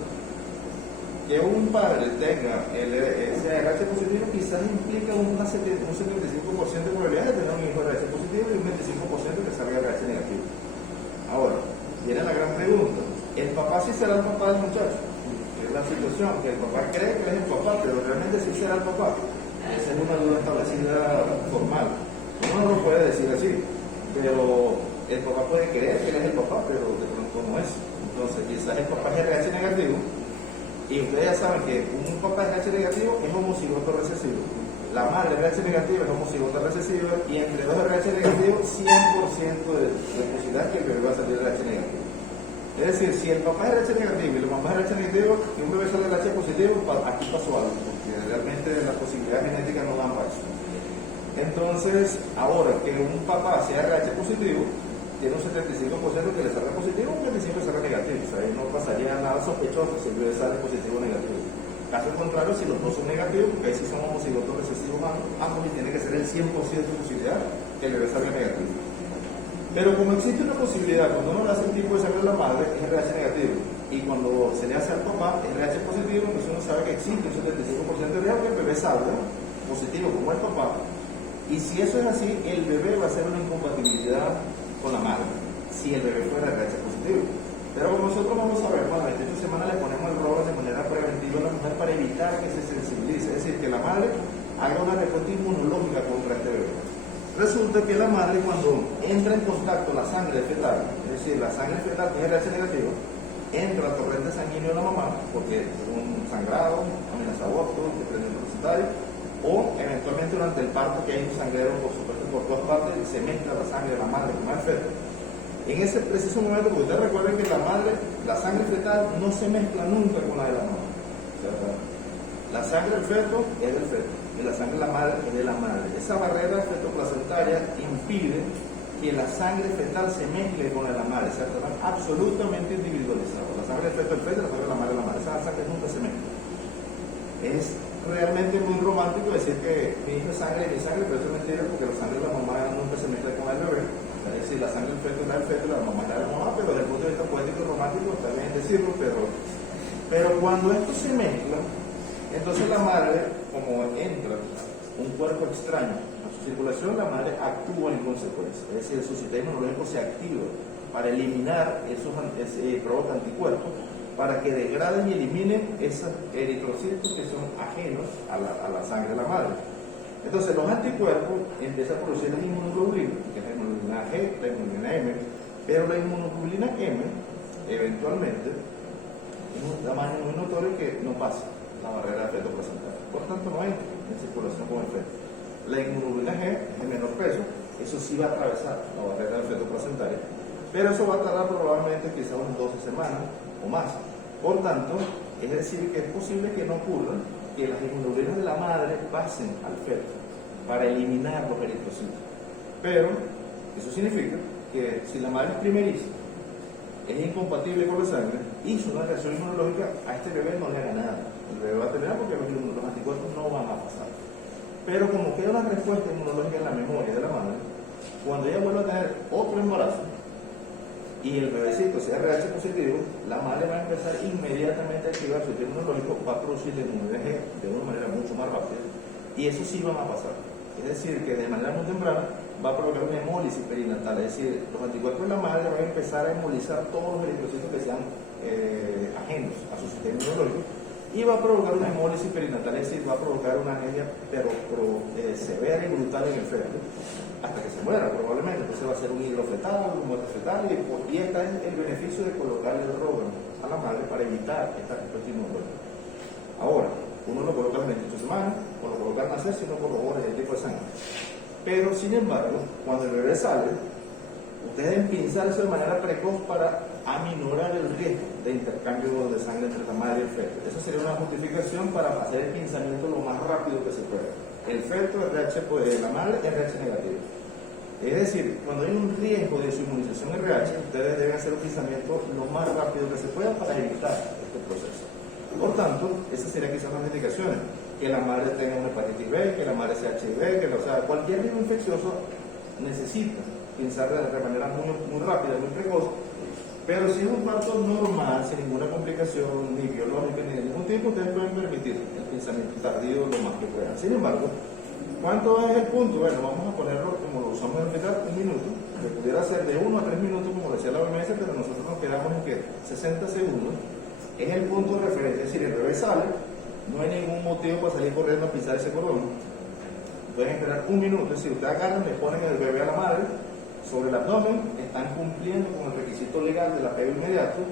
que un padre tenga ese RH positivo quizás implica un 75% de probabilidad de tener un hijo RH positivo y un 25% que salga RH negativo. Ahora, viene la gran pregunta: ¿el papá sí será el papá del muchacho? Es la situación, que el papá cree que es el papá, pero realmente sí será el papá. Esa es una duda establecida formal. Uno no lo puede decir así, pero el papá puede creer que él es el papá, pero de pronto no es. Entonces, quizás el papá es RH negativo, y ustedes ya saben que un papá RH negativo es homocigoto recesivo. La madre RH negativa es homocigota recesiva, y entre dos RH negativos, 100% de posibilidad que el bebé va a salir RH negativo. Es decir, si el papá es RH negativo y la mamá es RH negativo y un bebé sale RH positivo, aquí pasó algo, porque realmente las posibilidades genéticas no dan para eso. Entonces, ahora que un papá sea RH positivo, tiene un 75% que le salga positivo, un 25% que salga negativo. O sea, ahí no pasaría nada sospechoso si el bebé sale positivo o negativo. Caso contrario, si los dos son negativos, porque ahí sí son homocigotos recesivos ambos, y tiene que ser el 100% de posibilidad que el bebé salga negativo. Pero como existe una posibilidad, cuando uno le hace el tipo de sangre a la madre, es RH negativo, y cuando se le hace al papá, es RH positivo, entonces uno sabe que existe un 75% de riesgo que el bebé salga positivo como el papá. Y si eso es así, el bebé va a ser una incompatibilidad con la madre, si el bebé fuera RH positivo. Pero como nosotros vamos a ver, cuando a 28 semanas le ponemos el robo de manera preventiva a la mujer para evitar que se sensibilice, es decir, que la madre haga una respuesta inmunológica contra este bebé. Resulta que la madre, cuando entra en contacto la sangre fetal, es decir, la sangre fetal que es RH negativo, entra al torrente sanguíneo de la mamá, porque es un sangrado, amenaza aborto, desprendimiento placentario, o eventualmente durante el parto, que hay un sangrero, por supuesto, por todas partes, y se mezcla la sangre de la madre con el feto. En ese preciso momento, porque ustedes recuerden que la sangre fetal no se mezcla nunca con la de la mamá. O sea, la sangre del feto es del feto y la sangre de la madre es de la madre. Esa barrera fetoplacentaria impide que la sangre fetal se mezcle con la de la madre, o sea, están absolutamente individualizados. La sangre del feto es el feto y la sangre de la madre es la madre. Esa sangre nunca se mezcla. Es realmente muy romántico decir que mi hijo es sangre de mi sangre, pero eso es mentira, porque la sangre de la mamá nunca se mezcla con el bebé. Es decir, la sangre del feto es la del feto y la mamá es la de la mamá, pero desde el punto de vista poético y romántico está bien decirlo, pero cuando esto se mezcla, entonces la madre, como entra un cuerpo extraño a su circulación, la madre actúa en consecuencia. Es decir, su sistema inmunológico se activa para eliminar provoca anticuerpos, para que degraden y eliminen esos eritrocitos que son ajenos a la sangre de la madre. Entonces los anticuerpos empiezan a producir la inmunoglobulina, que es la inmunoglobulina G, la inmunoglobulina M, pero la inmunoglobulina M eventualmente es un tamaño muy notorio que no pasa la barrera fetoplacentaria, por tanto no entra en circulación con el feto. La inmunoglobulina G es de menor peso, eso sí va a atravesar la barrera fetoplacentaria, pero eso va a tardar probablemente quizás unas 12 semanas o más. Por tanto, es decir que es posible que no ocurra que las inmunoglobulinas de la madre pasen al feto para eliminar los eritrocitos. Pero eso significa que si la madre es primeriza, es incompatible con la sangre, hizo una reacción inmunológica, a este bebé no le haga nada. El bebé va a terminar porque los anticuerpos no van a pasar. Pero como queda una respuesta inmunológica en la memoria de la madre, cuando ella vuelva a tener otro embarazo y el bebecito sea RH positivo, la madre va a empezar inmediatamente a activar su sistema inmunológico, va a producir la inmunidad G de una manera mucho más rápida, y eso sí va a pasar. Es decir, que de manera muy temprana va a provocar una hemólisis perinatal, es decir, los anticuerpos de la madre van a empezar a hemolizar todos los eritrocitos que sean ajenos a su sistema inmunológico, y va a provocar una hemólisis perinatal, es decir, va a provocar una anemia pero severa y brutal en el feto, hasta que se muera probablemente. Entonces va a ser un hilo fetal, un muerte fetal, y este es el beneficio de colocarle el Rógano a la madre para evitar estos estímulos. Ahora, uno lo coloca a las 28 semanas, o lo coloca al nacer si no corrobora el tipo de sangre. Pero, sin embargo, cuando el bebé sale, ustedes deben pinzar eso de manera precoz para aminorar el riesgo de intercambio de sangre entre la madre y el feto. Esa sería una justificación para hacer el pinzamiento lo más rápido que se pueda. El feto, RH, pues, la madre, RH negativo. Es decir, cuando hay un riesgo de su inmunización RH, ustedes deben hacer un pinzamiento lo más rápido que se pueda para evitar este proceso. Por tanto, esas serían quizás las indicaciones. Que la madre tenga una hepatitis B, que la madre sea HIV, o sea, cualquier riesgo infeccioso necesita pinzar de manera muy rápida, muy precoz. Pero si es un parto normal, sin ninguna complicación, ni biológica, ni de ningún tipo, ustedes pueden permitir el pinzamiento tardío lo más que puedan. Sin embargo, ¿cuánto es el punto? Bueno, vamos a ponerlo como lo usamos en hospital, 1 minuto, que pudiera ser de 1 a 3 minutos, como decía la OMS, pero nosotros nos quedamos en que 60 segundos es el punto de referencia. Es decir, el bebé sale, no hay ningún motivo para salir corriendo a pisar ese cordón. Pueden esperar 1 minuto, es decir, ustedes agarran, le ponen el bebé a la madre sobre el abdomen, están cumpliendo con el requisito legal del apego inmediato,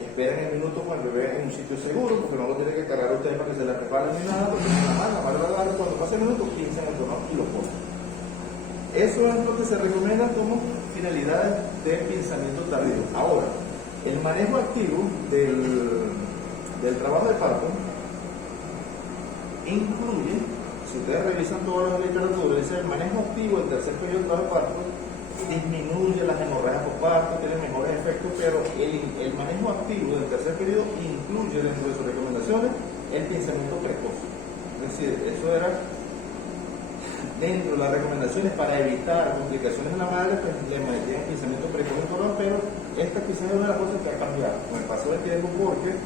esperan el minuto con el bebé en un sitio seguro, porque no lo tienen que cargar ustedes para que se le reparen ni nada, porque la madre va a agarrar, cuando pase el minuto, pinzan el cordón y lo ponen. Eso es lo que se recomienda como finalidades de pinzamiento tardío. Ahora, el manejo activo del trabajo de parto incluye, si ustedes revisan toda la literatura, dice el manejo activo del tercer periodo de trabajo de parto disminuye las hemorragias postparto, tiene mejores efectos, pero el manejo activo del tercer periodo incluye dentro de sus recomendaciones el pinzamiento precoz. Es decir, eso era dentro de las recomendaciones para evitar complicaciones en la madre, pues le mantienen pensamiento precoz en color, pero esta quizás es una de las cosas que ha cambiado con el paso del tiempo, porque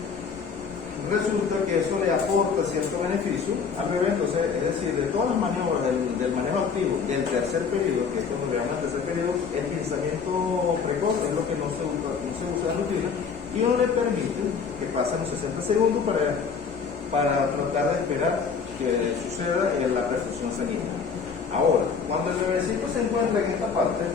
resulta que eso le aporta cierto beneficio al bebé. Entonces, es decir, de todas las maniobras del manejo activo y el tercer periodo, que es cuando le llaman el tercer periodo, el pensamiento precoz es lo que no se usa en la rutina, y no le permite que pasen los 60 segundos para tratar de esperar que suceda la perfusión sanguínea. Ahora, cuando el bebecito se encuentra en esta parte,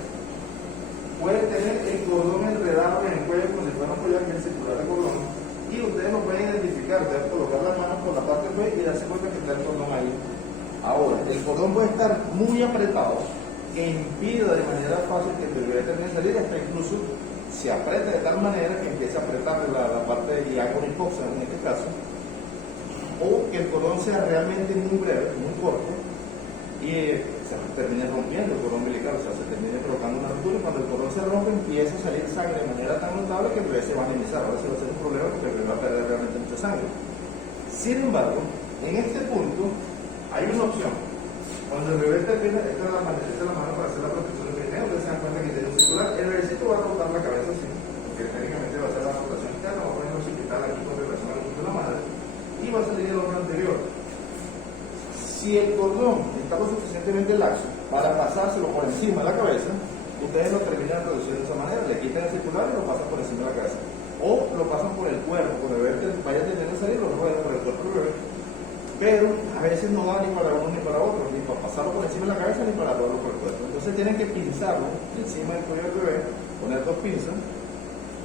puede tener el cordón enredado en el cuello como si fuera un collar, que es circular el cordón, y ustedes lo pueden identificar, deben colocar las manos por la parte del cuello y darse cuenta que está el cordón ahí. Ahora, el cordón puede estar muy apretado, que impida de manera fácil que el bebé termine de salir, hasta incluso se aprieta de tal manera que empiece a apretar la parte y haga una hipoxia en este caso, o que el cordón sea realmente muy breve, muy corto, y se termine rompiendo el cordón umbilical, o sea, se termine provocando una ruptura, y cuando el cordón se rompe empieza a salir sangre de manera tan notable que el bebé se va a anemizar. Ahora se va a hacer un problema porque el bebé va a perder realmente mucha sangre. Sin embargo, en este punto hay una opción. Cuando el bebé termina, esta es la mano para hacer la protección del perineo, ustedes se dan cuenta que tiene un circular, el bebecito va a rotar la cabeza así, porque técnicamente va a hacer la rotación interna, va a poner un occipital aquí con relación al punto de la madre, y va a salir el hombro anterior. Si el cordón está lo suficientemente laxo para pasárselo por encima de la cabeza, ustedes lo terminan reduciendo de esa manera, le quitan el circular y lo pasan por encima de la cabeza. O lo pasan por el cuerpo, cuando el bebé vaya teniendo que salir, lo ruedan por el cuerpo del bebé. Pero a veces no da ni para uno ni para otro, ni para pasarlo por encima de la cabeza ni para rodarlo por el cuerpo. Entonces tienen que pinzarlo encima del cuello del bebé, poner 2 pinzas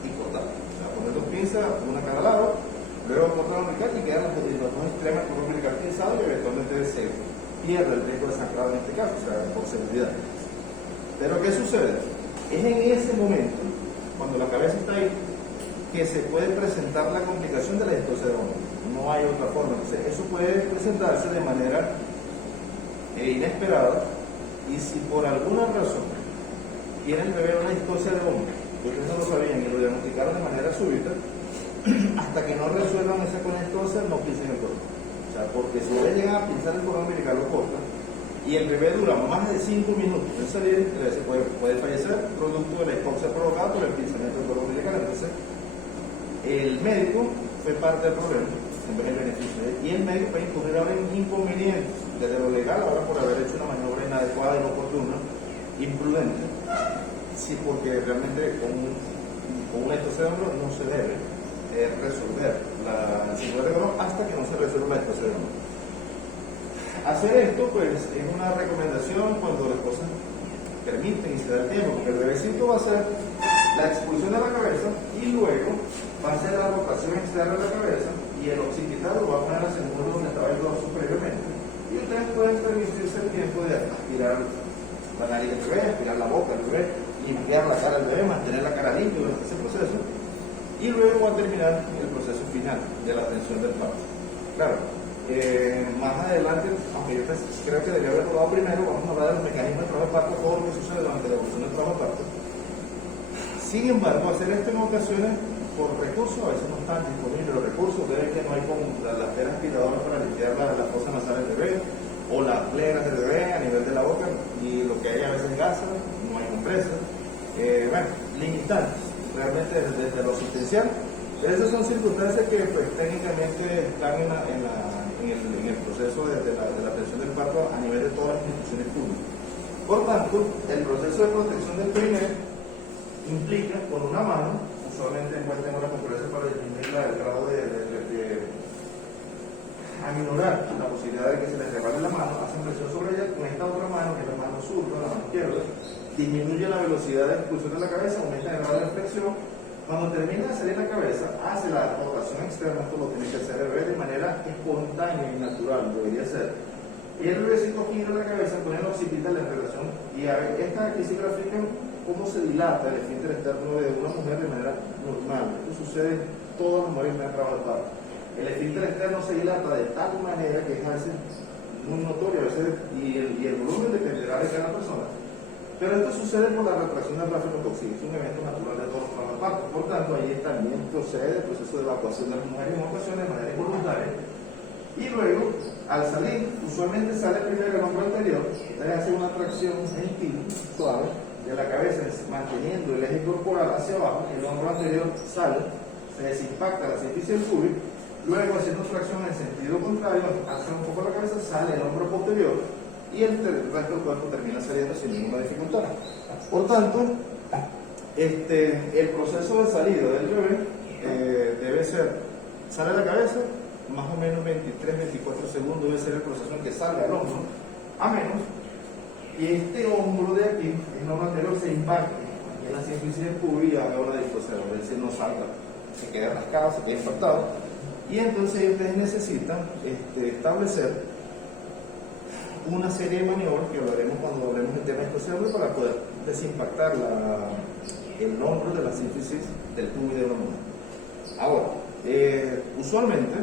y cortar. O sea, poner 2 pinzas, una a cada lado, luego cortar la umbilical y quedan las dos extremas con un umbilical pinzado, y eventualmente se pierde el riesgo de sangrado en este caso, o sea, por seguridad. Pero ¿qué sucede? Es en ese momento, cuando la cabeza está ahí, que se puede presentar la complicación de la distosia de hombro. No hay otra forma. Entonces, eso puede presentarse de manera inesperada, y si por alguna razón tiene el bebé una distosia de hombro, ustedes no lo sabían y lo diagnosticaron de manera súbita, hasta que no resuelvan esa distosia, no pinchen el cordón. O sea, porque si ustedes llegan a pinchar el cordón umbilical, lo cortan, y el bebé dura más de 5 minutos en salir, el bebé puede fallecer producto de la hipoxia provocada por el pinzamiento del cordón umbilical. Entonces, el médico fue parte del problema en vez del beneficio, y el médico puede incurrir ahora en inconvenientes desde lo legal, ahora por haber hecho una maniobra inadecuada, inoportuna, imprudente, sí, porque realmente con una distosia de hombro no se debe resolver el singular de Colón hasta que no se resuelva la situación de Colón. Hacer esto pues es una recomendación cuando las cosas permiten y se da el tiempo, porque el revésito va a ser la expulsión de la cabeza y luego va a ser la rotación externa de la cabeza y el occipital lo va a poner al segundo donde estaba el dorso previamente. Y ustedes pueden permitirse el tiempo de aspirar la nariz del bebé, aspirar la boca del bebé, limpiar la cara del bebé, mantener la cara limpia durante ese proceso. Y luego va a terminar el proceso final de la atención del parto. Claro, más adelante, aunque yo creo que debería haber rodado primero, vamos a hablar de los mecanismos de trabajo de parto, todo lo que sucede durante la evolución del trabajo de parto. Sin embargo, hacer esto en ocasiones por recursos, a veces no están disponibles los recursos. Ustedes ven que no hay como las peras aspiradoras para limpiar la fosa nasal del bebé, o las plenas del bebé a nivel de la boca, y lo que hay a veces es gasa, no hay compresas. Bueno, limitantes, realmente desde lo asistencial. Pero esas son circunstancias que pues, técnicamente están en el proceso de la atención del parto a nivel de todas las instituciones públicas. Por tanto, el proceso de protección del perineo implica con una mano, usualmente encuentran una compresa para disminuir el grado aminorar la posibilidad de que se les resbale la mano, hacen presión sobre ella con esta otra mano, que es la mano zurda, la mano izquierda, disminuye la velocidad de expulsión de la cabeza, aumenta el grado de flexión. Cuando termina de salir la cabeza, hace la rotación externa, esto lo tiene que hacer el bebé de manera espontánea y natural, debería ser. Y el bebecito gira la cabeza con el occipital en relación, y a ver, estas aquí se grafican cómo se dilata el esfínter externo de una mujer de manera normal. Esto sucede en todas las mujeres que han trabajo de parto. El esfínter externo se dilata de tal manera que es a veces muy notorio, a veces, y el volumen dependerá de cada persona. Pero esto sucede por la retracción del tráfico tóxico, es un evento natural de todos los trabajos de parto. Por tanto, ahí también procede el proceso de evacuación de las mujeres en ocasiones de manera involuntaria. Y luego, al salir, usualmente sale primero el hombro anterior, ustedes hacen una tracción gentil, suave, de la cabeza, manteniendo el eje corporal hacia abajo, el hombro anterior sale, se desimpacta la sínfisis del pubis, luego haciendo tracción en sentido contrario, hace un poco la cabeza, sale el hombro posterior y el resto del cuerpo termina saliendo sin ninguna dificultad. Por tanto, el proceso de salida del bebé debe ser, sale la cabeza, más o menos 23-24 segundos debe ser el proceso en que salga el hombro, a menos que este hombro de aquí, el hombro anterior, se impacte aquí en la sínfisis del pubis y haga una distorsión, es decir, no salga, se queda rascado, se queda impactado, y entonces ustedes necesitan establecer una serie de maniobras que hablaremos cuando hablemos del tema especial para poder desimpactar el hombro de la sínfisis del pubis de una mujer. Ahora, usualmente,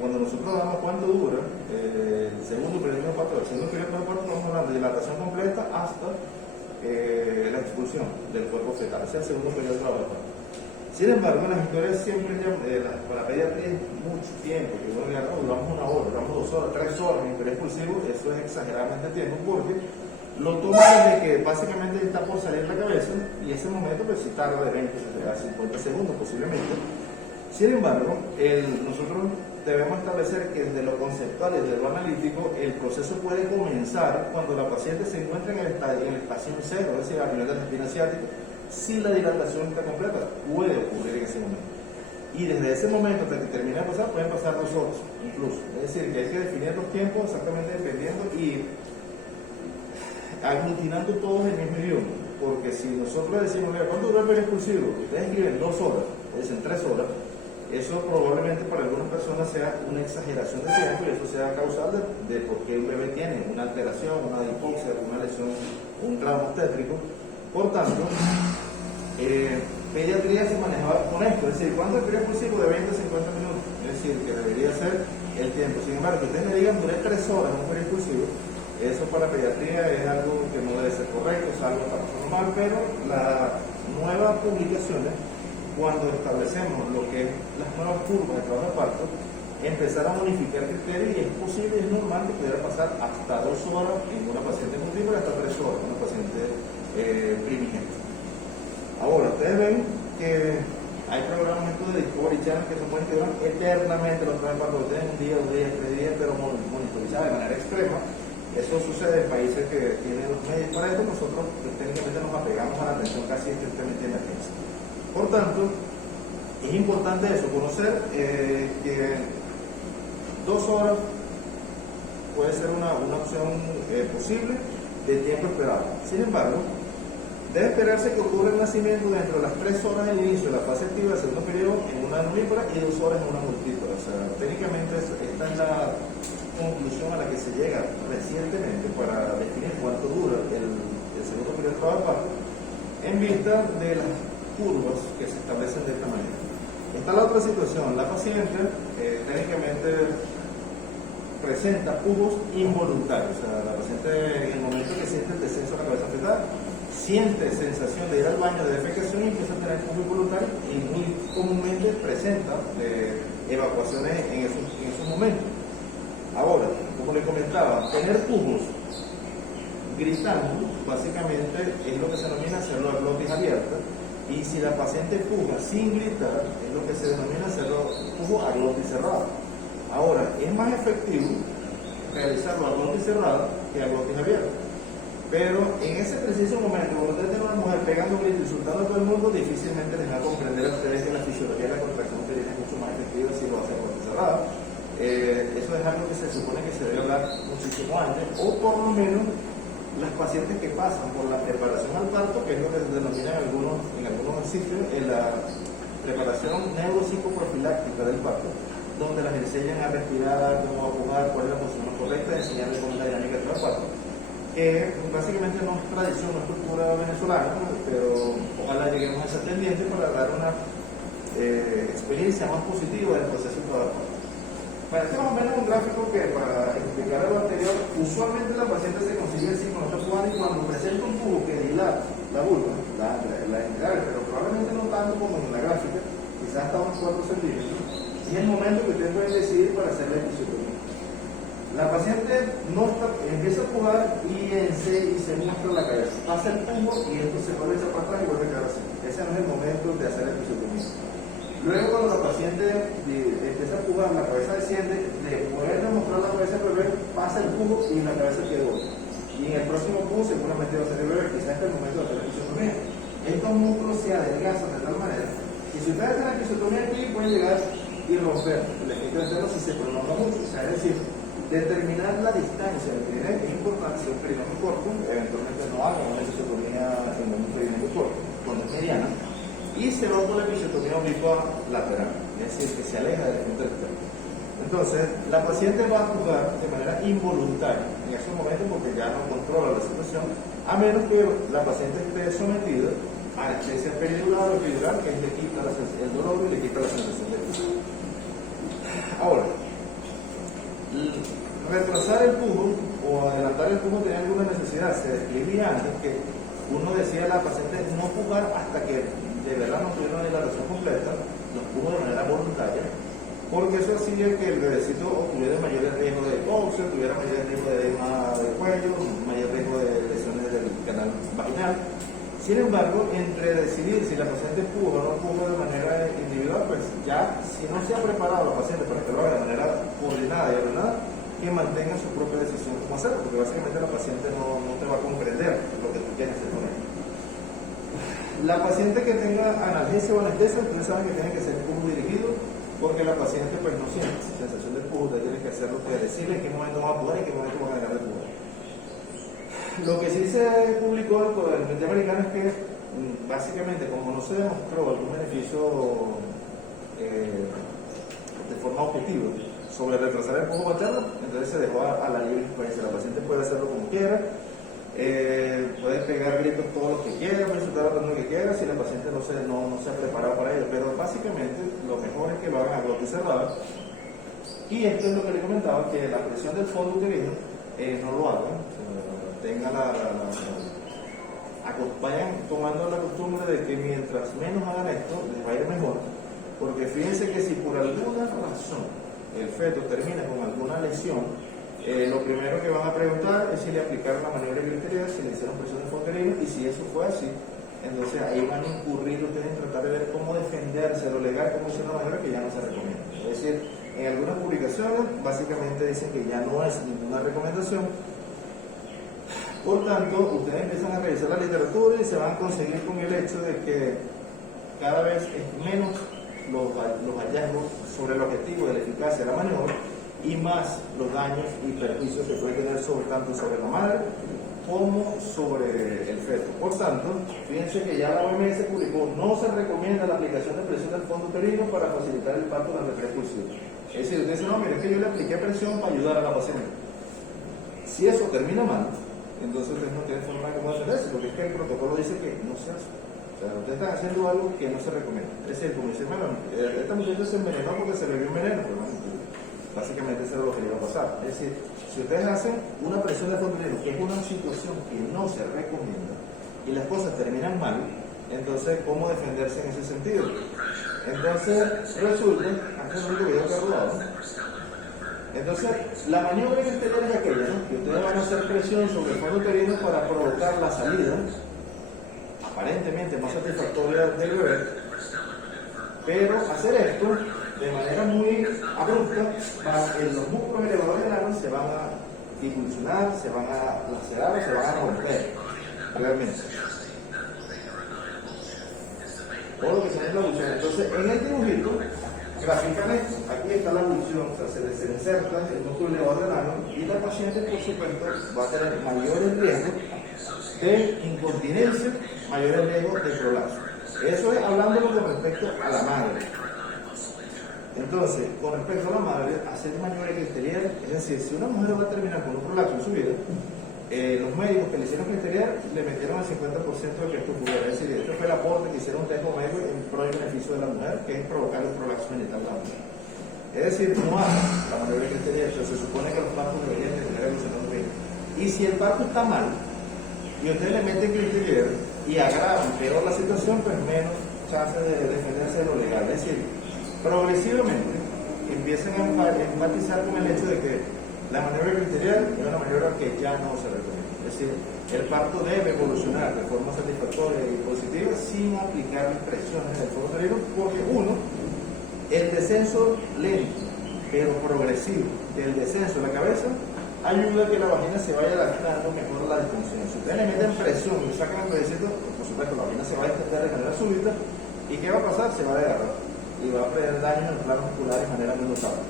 cuando nosotros damos cuánto dura el segundo periodo de parto, el segundo periodo de parto, estamos hablando de dilatación completa hasta la expulsión del cuerpo fetal, o sea, el segundo periodo de parto. Sin embargo, las historias siempre, para la pediatría es mucho tiempo, que bueno, ya duramos 1 hora, duramos 2 horas, 3 horas en periodo expulsivo, eso es exageradamente tiempo, porque lo toma desde que básicamente está por salir la cabeza, y ese momento pues si tarda de 20 a 50 segundos posiblemente. Sin embargo, nosotros debemos establecer que desde lo conceptual y desde lo analítico, el proceso puede comenzar cuando la paciente se encuentra en el estación cero, es decir, a nivel de la espina ciática, si la dilatación está completa, puede ocurrir en ese momento. Y desde ese momento hasta que termine de pasar, pueden pasar 2 horas incluso. Es decir, que hay que definir los tiempos exactamente dependiendo y aglutinando todos el mismo idioma. Porque si nosotros decimos, ¿cuánto dura el periodo expulsivo? Ustedes escriben 2 horas, dicen 3 horas. Eso probablemente para algunas personas sea una exageración de tiempo y eso sea causal de por qué un bebé tiene una alteración, una hipoxia, una lesión, un trauma obstétrico. Por tanto, pediatría se manejaba con esto, es decir, ¿cuánto es el periodo expulsivo? De 20 a 50 minutos, es decir, que debería ser el tiempo. Sin embargo, que ustedes me digan, duré 3 horas en un periodo expulsivo, eso para pediatría es algo que no debe ser correcto, es algo para normal, pero las nuevas publicaciones, cuando establecemos lo que es las nuevas curvas de trabajo de parto, empezar a modificar criterios y es posible, es normal que pudiera pasar hasta 2 horas en una paciente múltiple, hasta 3 horas en una paciente primigente. Ahora, ustedes ven que hay programas de Discovery Channel que se pueden quedar eternamente los traen para ustedes, 1 día, 2 días, 3 días, pero monitorizados de manera extrema. Eso sucede en países que tienen los medios para esto. Nosotros técnicamente nos apegamos a la atención casi estrictamente de emergencia. Por tanto, Es importante eso, conocer que 2 horas puede ser una opción posible de tiempo esperado. Sin embargo, debe esperarse que ocurra el nacimiento dentro de las 3 horas del inicio de la fase activa del segundo periodo en una nulípara y 2 horas en una multípara. O sea, técnicamente esta es la conclusión a la que se llega recientemente para definir cuánto dura el segundo periodo de trabajo de parto en vista de las curvas que se establecen de esta manera. Está la otra situación, la paciente técnicamente presenta pubos involuntarios, o sea, la paciente en el momento que siente el descenso de la cabeza fetal, siente sensación de ir al baño de defecación y empieza a tener pubos involuntarios y muy comúnmente presenta evacuaciones en esos momentos. Ahora, como le comentaba, tener pubos gritando básicamente es lo que se denomina hacerlo a glotis abierta, y si la paciente puja sin gritar es lo que se denomina hacerlo pujo a glotis cerrada. Ahora, es más efectivo realizarlo a glotis cerrada que a glotis abierta. Pero en ese preciso momento, cuando usted tiene una mujer pegando gritos, insultando a todo el mundo, difícilmente les va a comprender a ustedes que la fisiología de la contracción uterina es mucho más efectiva si lo hace a glotis cerrada. Eso es algo que se supone que se debe hablar muchísimo antes, o por lo menos las pacientes que pasan por la preparación al parto, que es lo que se denomina en algunos sitios en la preparación neuropsicoprofiláctica del parto, donde las enseñan a respirar, cómo a pujar, cuál es la posición correcta, enseñarles cómo es la dinámica del parto, que básicamente no es tradición, no es cultura venezolana, pero ojalá lleguemos a ese pendiente para dar una experiencia más positiva del proceso de trabajo. Para este más o menos un gráfico que para explicar lo anterior, usualmente la paciente se consigue así con esta pubana y cuando presenta un tubo que dilata la vulva, la integral, pero probablemente no tanto como en la gráfica, quizás hasta unos 4 centímetros, y es el momento que ustedes pueden decidir para hacer la episiotomía. La paciente empieza a pujar y se muestra la cabeza, pasa el tubo y esto se vuelve a echar para atrás y vuelve a quedar así. Ese no es el momento de hacer la episiotomía. Luego cuando la paciente empieza a pujar, la cabeza desciende, de poder demostrar la cabeza del bebé, pasa el tubo y la cabeza quedó. Y en el próximo tubo seguramente va a ser el bebé, quizás este es el momento de hacer la episiotomía. Estos músculos se adelgazan de tal manera que si ustedes hacen la episiotomía aquí pueden llegar y romper el tejido interno si se prolonga mucho. O sea, es decir, determinar la distancia del perineo es importante. Si un perineo muy corto, eventualmente no hagan una episiotomía en un perineo muy corto, cuando es mediana, y se va por la episiotomía oblicua lateral, es decir, que se aleja del esfínter externo. Entonces, la paciente va a pujar de manera involuntaria en esos momentos porque ya no controla la situación, a menos que la paciente esté sometida a anestesia peridural o epidural, que le quita el dolor y le quita la sensación de pujo. Ahora, retrasar el pujo o adelantar el pujo tenía alguna necesidad. Se describía antes que uno decía a la paciente no pujar hasta que de verdad no tuvieron una dilatación completa, los pujo de manera voluntaria, porque eso hacía que el bebecito tuviera mayor riesgo de hipoxia, tuviera mayor riesgo de edema del cuello, mayor riesgo de lesiones del canal vaginal. Sin embargo, entre decidir si la paciente puja o no puja de manera individual, pues ya si no se ha preparado la paciente para que lo haga de manera coordinada y ordenada, que mantenga su propia decisión cómo hacerlo, porque básicamente la paciente no te va a comprender lo que tú quieres hacer con ella. La paciente que tenga analgesia o anestesia, ustedes saben que tiene que ser pujo dirigido, porque la paciente pues no siente sensación de pujo, usted tiene que hacer lo que decirle en qué momento va a pujar y en qué momento va a dejar de pujar. Lo que sí se publicó por el Comité Americano es que básicamente como no se demostró algún beneficio de forma objetiva sobre retrasar el pujo materno, entonces se dejó a la libre influencia. La paciente puede hacerlo como quiera, puede pegar gritos todos los que quiera, puede insultar a todo el mundo que quiera si la paciente no se ha preparado para ello, pero básicamente lo mejor es que lo hagan a glotis cerrada. Y esto es lo que le comentaba, que la presión del fondo uterino no lo hagan, vayan tomando la costumbre de que mientras menos hagan esto, les va a ir mejor, porque fíjense que si por alguna razón el feto termina con alguna lesión, lo primero que van a preguntar es si le aplicaron la maniobra glitteriana, si le hicieron presión de fondo uterino, y si eso fue así, entonces ahí van a incurrir ustedes en tratar de ver cómo defenderse, lo legal, cómo hacer una maniobra que ya no se recomienda. Es decir, en algunas publicaciones básicamente dicen que ya no es ninguna recomendación. Por tanto, ustedes empiezan a revisar la literatura y se van a conseguir con el hecho de que cada vez es menos los hallazgos sobre el objetivo de la eficacia de la maniobra y más los daños y perjuicios que puede tener tanto sobre la madre como sobre el feto. Por tanto, fíjense que ya la OMS publicó: no se recomienda la aplicación de presión del fondo uterino para facilitar el parto durante el expulsivo. Es decir, usted dice: no, mire, es que yo le apliqué presión para ayudar a la paciente. Si eso termina mal, entonces usted no tiene forma de cómo defenderse, porque es que el protocolo dice que no se hace. O sea, ustedes están haciendo algo que no se recomienda. Es decir, como dice: bueno, esta muchacha se envenenó porque se le dio un veneno, pero bueno, básicamente eso es lo que le iba a pasar. Es decir, si ustedes hacen una presión de fondo uterino, que es una situación que no se recomienda, y las cosas terminan mal, entonces, ¿cómo defenderse en ese sentido? Entonces, resulta, hace un único video que ha rodado. Entonces, la maniobra exterior es aquella, ¿no? Que ustedes van a hacer presión sobre el fondo uterino para provocar la salida, aparentemente más satisfactoria del bebé, pero hacer esto de manera muy abrupta, los músculos elevadores del ano se van a difusionar, se van a lacerar o se van a romper, realmente. Todo lo que se ve en la abulsión. Entonces, en el dibujito, grafican esto. Aquí está la abulsión, o sea, se desinserta el músculo elevador del ano y la paciente, por supuesto, va a tener mayores riesgos de incontinencia, mayores riesgos de prolapso. Eso es hablándolo con respecto a la madre. Entonces, con respecto a la madre, hacer maniobra exterior, es decir, si una mujer va a terminar con un prolapso en su vida, los médicos que le hicieron exterior le metieron el 50% de que esto pudiera. Es decir, esto fue el aporte que hicieron un texto médico en pro y beneficio de la mujer, que es provocar el prolapso genital de la mujer. Es decir, no hace la maniobra exterior, se supone que los partos deberían de tener evolucionado bien. Y si el parto está mal, y usted le mete exterior y agrava peor la situación, pues menos chance de defenderse de lo legal. Es decir, progresivamente empiezan a enfatizar con el hecho de que la maniobra exterior es una maniobra que ya no se recomienda. Es decir, el parto debe evolucionar de forma satisfactoria y positiva sin aplicar presiones en el fondo uterino, porque uno, el descenso lento pero progresivo del descenso de la cabeza ayuda a que la vagina se vaya adaptando mejor a la distensión. Si ustedes le meten presión y sacan el pedacito, por supuesto la vagina se va a extender de manera súbita, ¿y qué va a pasar? Se va a desgarrar y va a tener daño en el plano muscular de manera muy notable.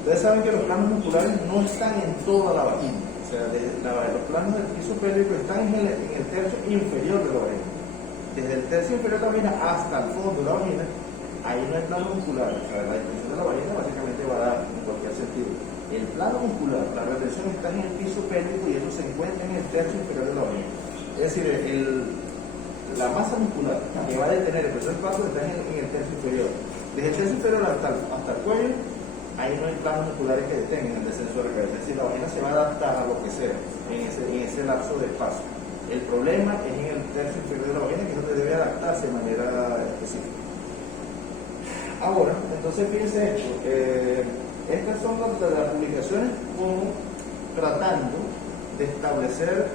Ustedes saben que los planos musculares no están en toda la vagina, o sea, los planos del piso pélvico están en el tercio inferior de la vagina. Desde el tercio inferior de la vagina hasta el fondo de la vagina, ahí no hay plano muscular, o sea, la distensión de la vagina básicamente va a dar en cualquier sentido. El plano muscular, la retención está en el piso pélvico y eso se encuentra en el tercio inferior de la vagina. Es decir, la masa muscular que va a detener el proceso del parto está en el tercio inferior. Desde el tercio inferior hasta el cuello, ahí no hay planos musculares que detengan el descenso de la cabeza. Es decir, la vagina se va a adaptar a lo que sea en ese lapso de espacio. El problema es en el tercio inferior de la vagina, que es donde debe adaptarse de manera específica. Ahora, entonces fíjense esto. Estas son las publicaciones como tratando de establecer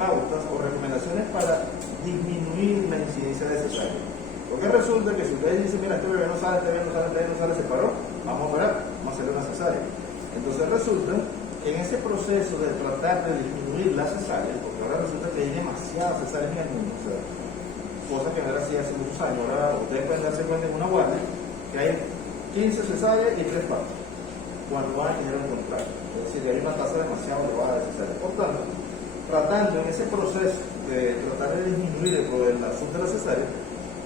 pautas o recomendaciones para disminuir la incidencia de cesárea. Porque resulta que si ustedes dicen: mira, este bebé no sale, se paró, vamos a operar, vamos a hacerle una cesárea. Entonces resulta que en ese proceso de tratar de disminuir la cesárea, porque ahora resulta que hay demasiadas cesáreas en el mundo, o sea, cosa que no era así hace muchos años. Ahora ustedes pueden darse cuenta en una guardia que hay 15 cesáreas y 3 partos, cuando van a tener un contrato. Es decir, hay una tasa demasiado elevada de cesárea. Por tanto, tratando en ese proceso de tratar de disminuir el asunto de la cesárea,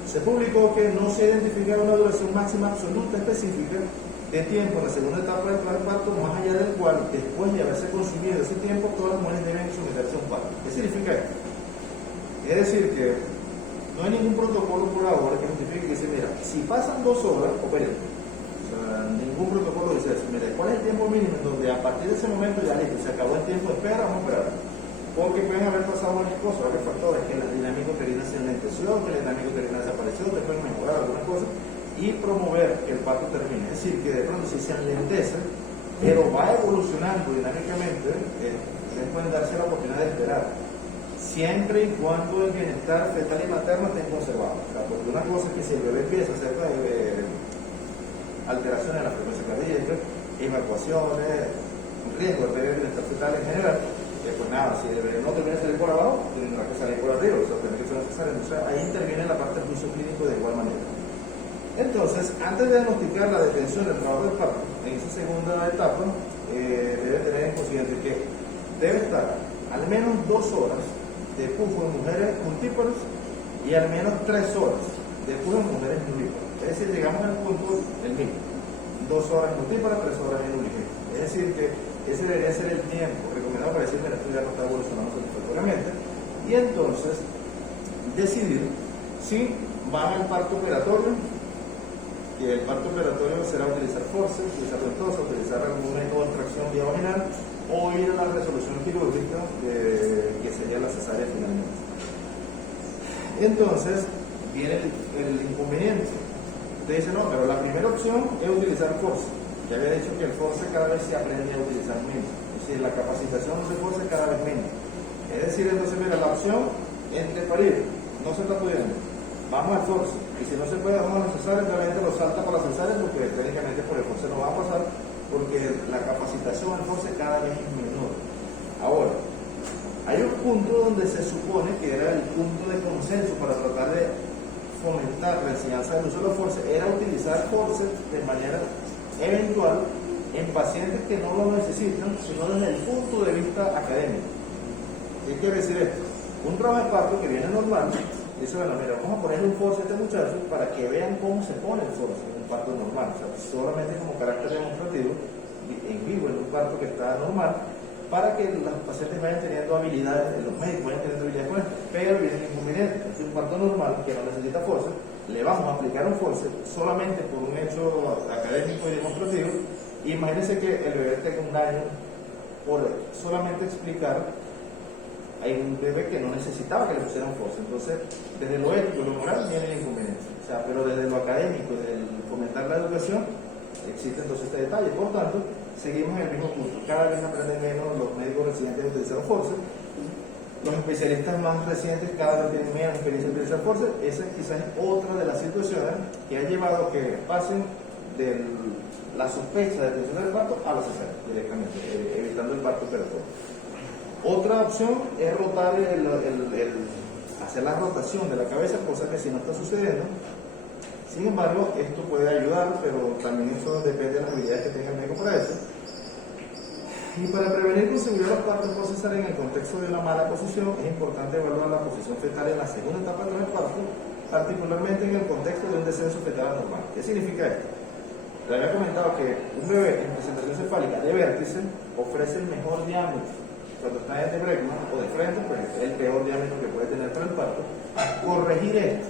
se publicó que no se identifica una duración máxima absoluta específica de tiempo en la segunda etapa del plan de parto, más allá del cual, después de haberse consumido ese tiempo, todas las mujeres deben someterse a un parto. ¿Qué significa esto? Es decir, que no hay ningún protocolo por ahora que justifique que dice: mira, si pasan 2 horas, operen. O sea, ningún protocolo dice eso. Mira, ¿cuál es el tiempo mínimo en donde a partir de ese momento ya listo, se acabó el tiempo de espera, vamos a operar? Porque pueden haber pasado varias cosas, varios factores, que la dinámica uterina se enlenteció, que la dinámica uterina desapareció, que pueden mejorar algunas cosas y promover que el parto termine. Es decir, que de pronto si se enlentece, pero va evolucionando dinámicamente, ustedes pueden darse la oportunidad de esperar, siempre y cuando el bienestar fetal y materno estén conservados. O sea, porque una cosa es que si el bebé empieza a hacer alteraciones en la frecuencia cardíaca, evacuaciones, riesgo de bienestar fetal en general, pues nada, si el bebé no termina de salir por abajo, tendrá que salir por arriba, o sea, tendrá que ser necesario. Entonces ahí interviene la parte del juicio clínico de igual manera. Entonces, antes de diagnosticar la detención del trabajo del parto, en esa segunda etapa, debe tener en consciente que debe estar al menos 2 horas de pujo en mujeres multípares y al menos 3 horas de pujo en mujeres nulíparas. Es decir, llegamos al punto del mismo. 2 horas multípares, 3 horas en nulíparas. Es decir, que ese debería ser el tiempo recomendado para decir que esto ya no está evolucionando satisfactoriamente. Y entonces, decidir si van al parto operatorio, que el parto operatorio será utilizar forceps, utilizar ventosa, utilizar algún método de extracción vía vaginal o ir a la resolución quirúrgica, que sería la cesárea finalmente. Entonces, viene el inconveniente. Usted dice, no, pero la primera opción es utilizar forceps. Ya había dicho que el forceps cada vez se aprende a utilizar menos. Es decir, la capacitación de forceps cada vez menos. Es decir, entonces, mira, la opción entre parir, no se está pudiendo, vamos al forceps. Y si no se puede, vamos a la cesárea, realmente lo salta para la cesárea, porque técnicamente por el forceps no va a pasar, porque la capacitación del forceps cada vez es menor. Ahora, hay un punto donde se supone que era el punto de consenso para tratar de fomentar la enseñanza del uso de los forceps, era utilizar forceps de manera eventual en pacientes que no lo necesitan, sino desde el punto de vista académico. ¿Qué quiere decir esto? Un trabajo de parto que viene normal, dice, bueno, mira, vamos a ponerle un forceps a este muchacho para que vean cómo se pone el forceps en un parto normal, o sea, solamente como carácter demostrativo, en vivo, en un parto que está normal, para que los pacientes vayan teniendo habilidades, los médicos vayan teniendo habilidades con esto. Pero viene el inconveniente, es un parto normal que no necesita forceps, le vamos a aplicar un forceps solamente por un hecho académico y demostrativo. Imagínense que el bebé tenga un daño por solamente explicar. Hay un bebé que no necesitaba que le pusieran forceps. Entonces, desde lo ético y lo moral viene el inconveniente. O sea, pero desde lo académico, desde el fomentar la educación, existe entonces este detalle. Por tanto, seguimos en el mismo punto. Cada vez aprenden menos los médicos residentes a utilizar forceps. Los especialistas más recientes cada vez tienen menos experiencia en utilizar forceps. Esa quizás es otra de las situaciones que ha llevado a que pasen de la sospecha de detención del parto a la cesárea directamente, evitando el parto operatorio. Otra opción es rotar hacer la rotación de la cabeza, cosa que si no está sucediendo. Sin embargo, esto puede ayudar, pero también eso depende de las habilidades que tenga el médico para eso. Y para prevenir con seguridad los partos por cesárea en el contexto de una mala posición, es importante evaluar la posición fetal en la segunda etapa del parto, particularmente en el contexto de un descenso fetal anormal. ¿Qué significa esto? Le había comentado que un bebé en presentación cefálica de vértice ofrece el mejor diámetro. Cuando está de bregma o de frente, pues es el peor diámetro que puede tener para el parto. Corregir esto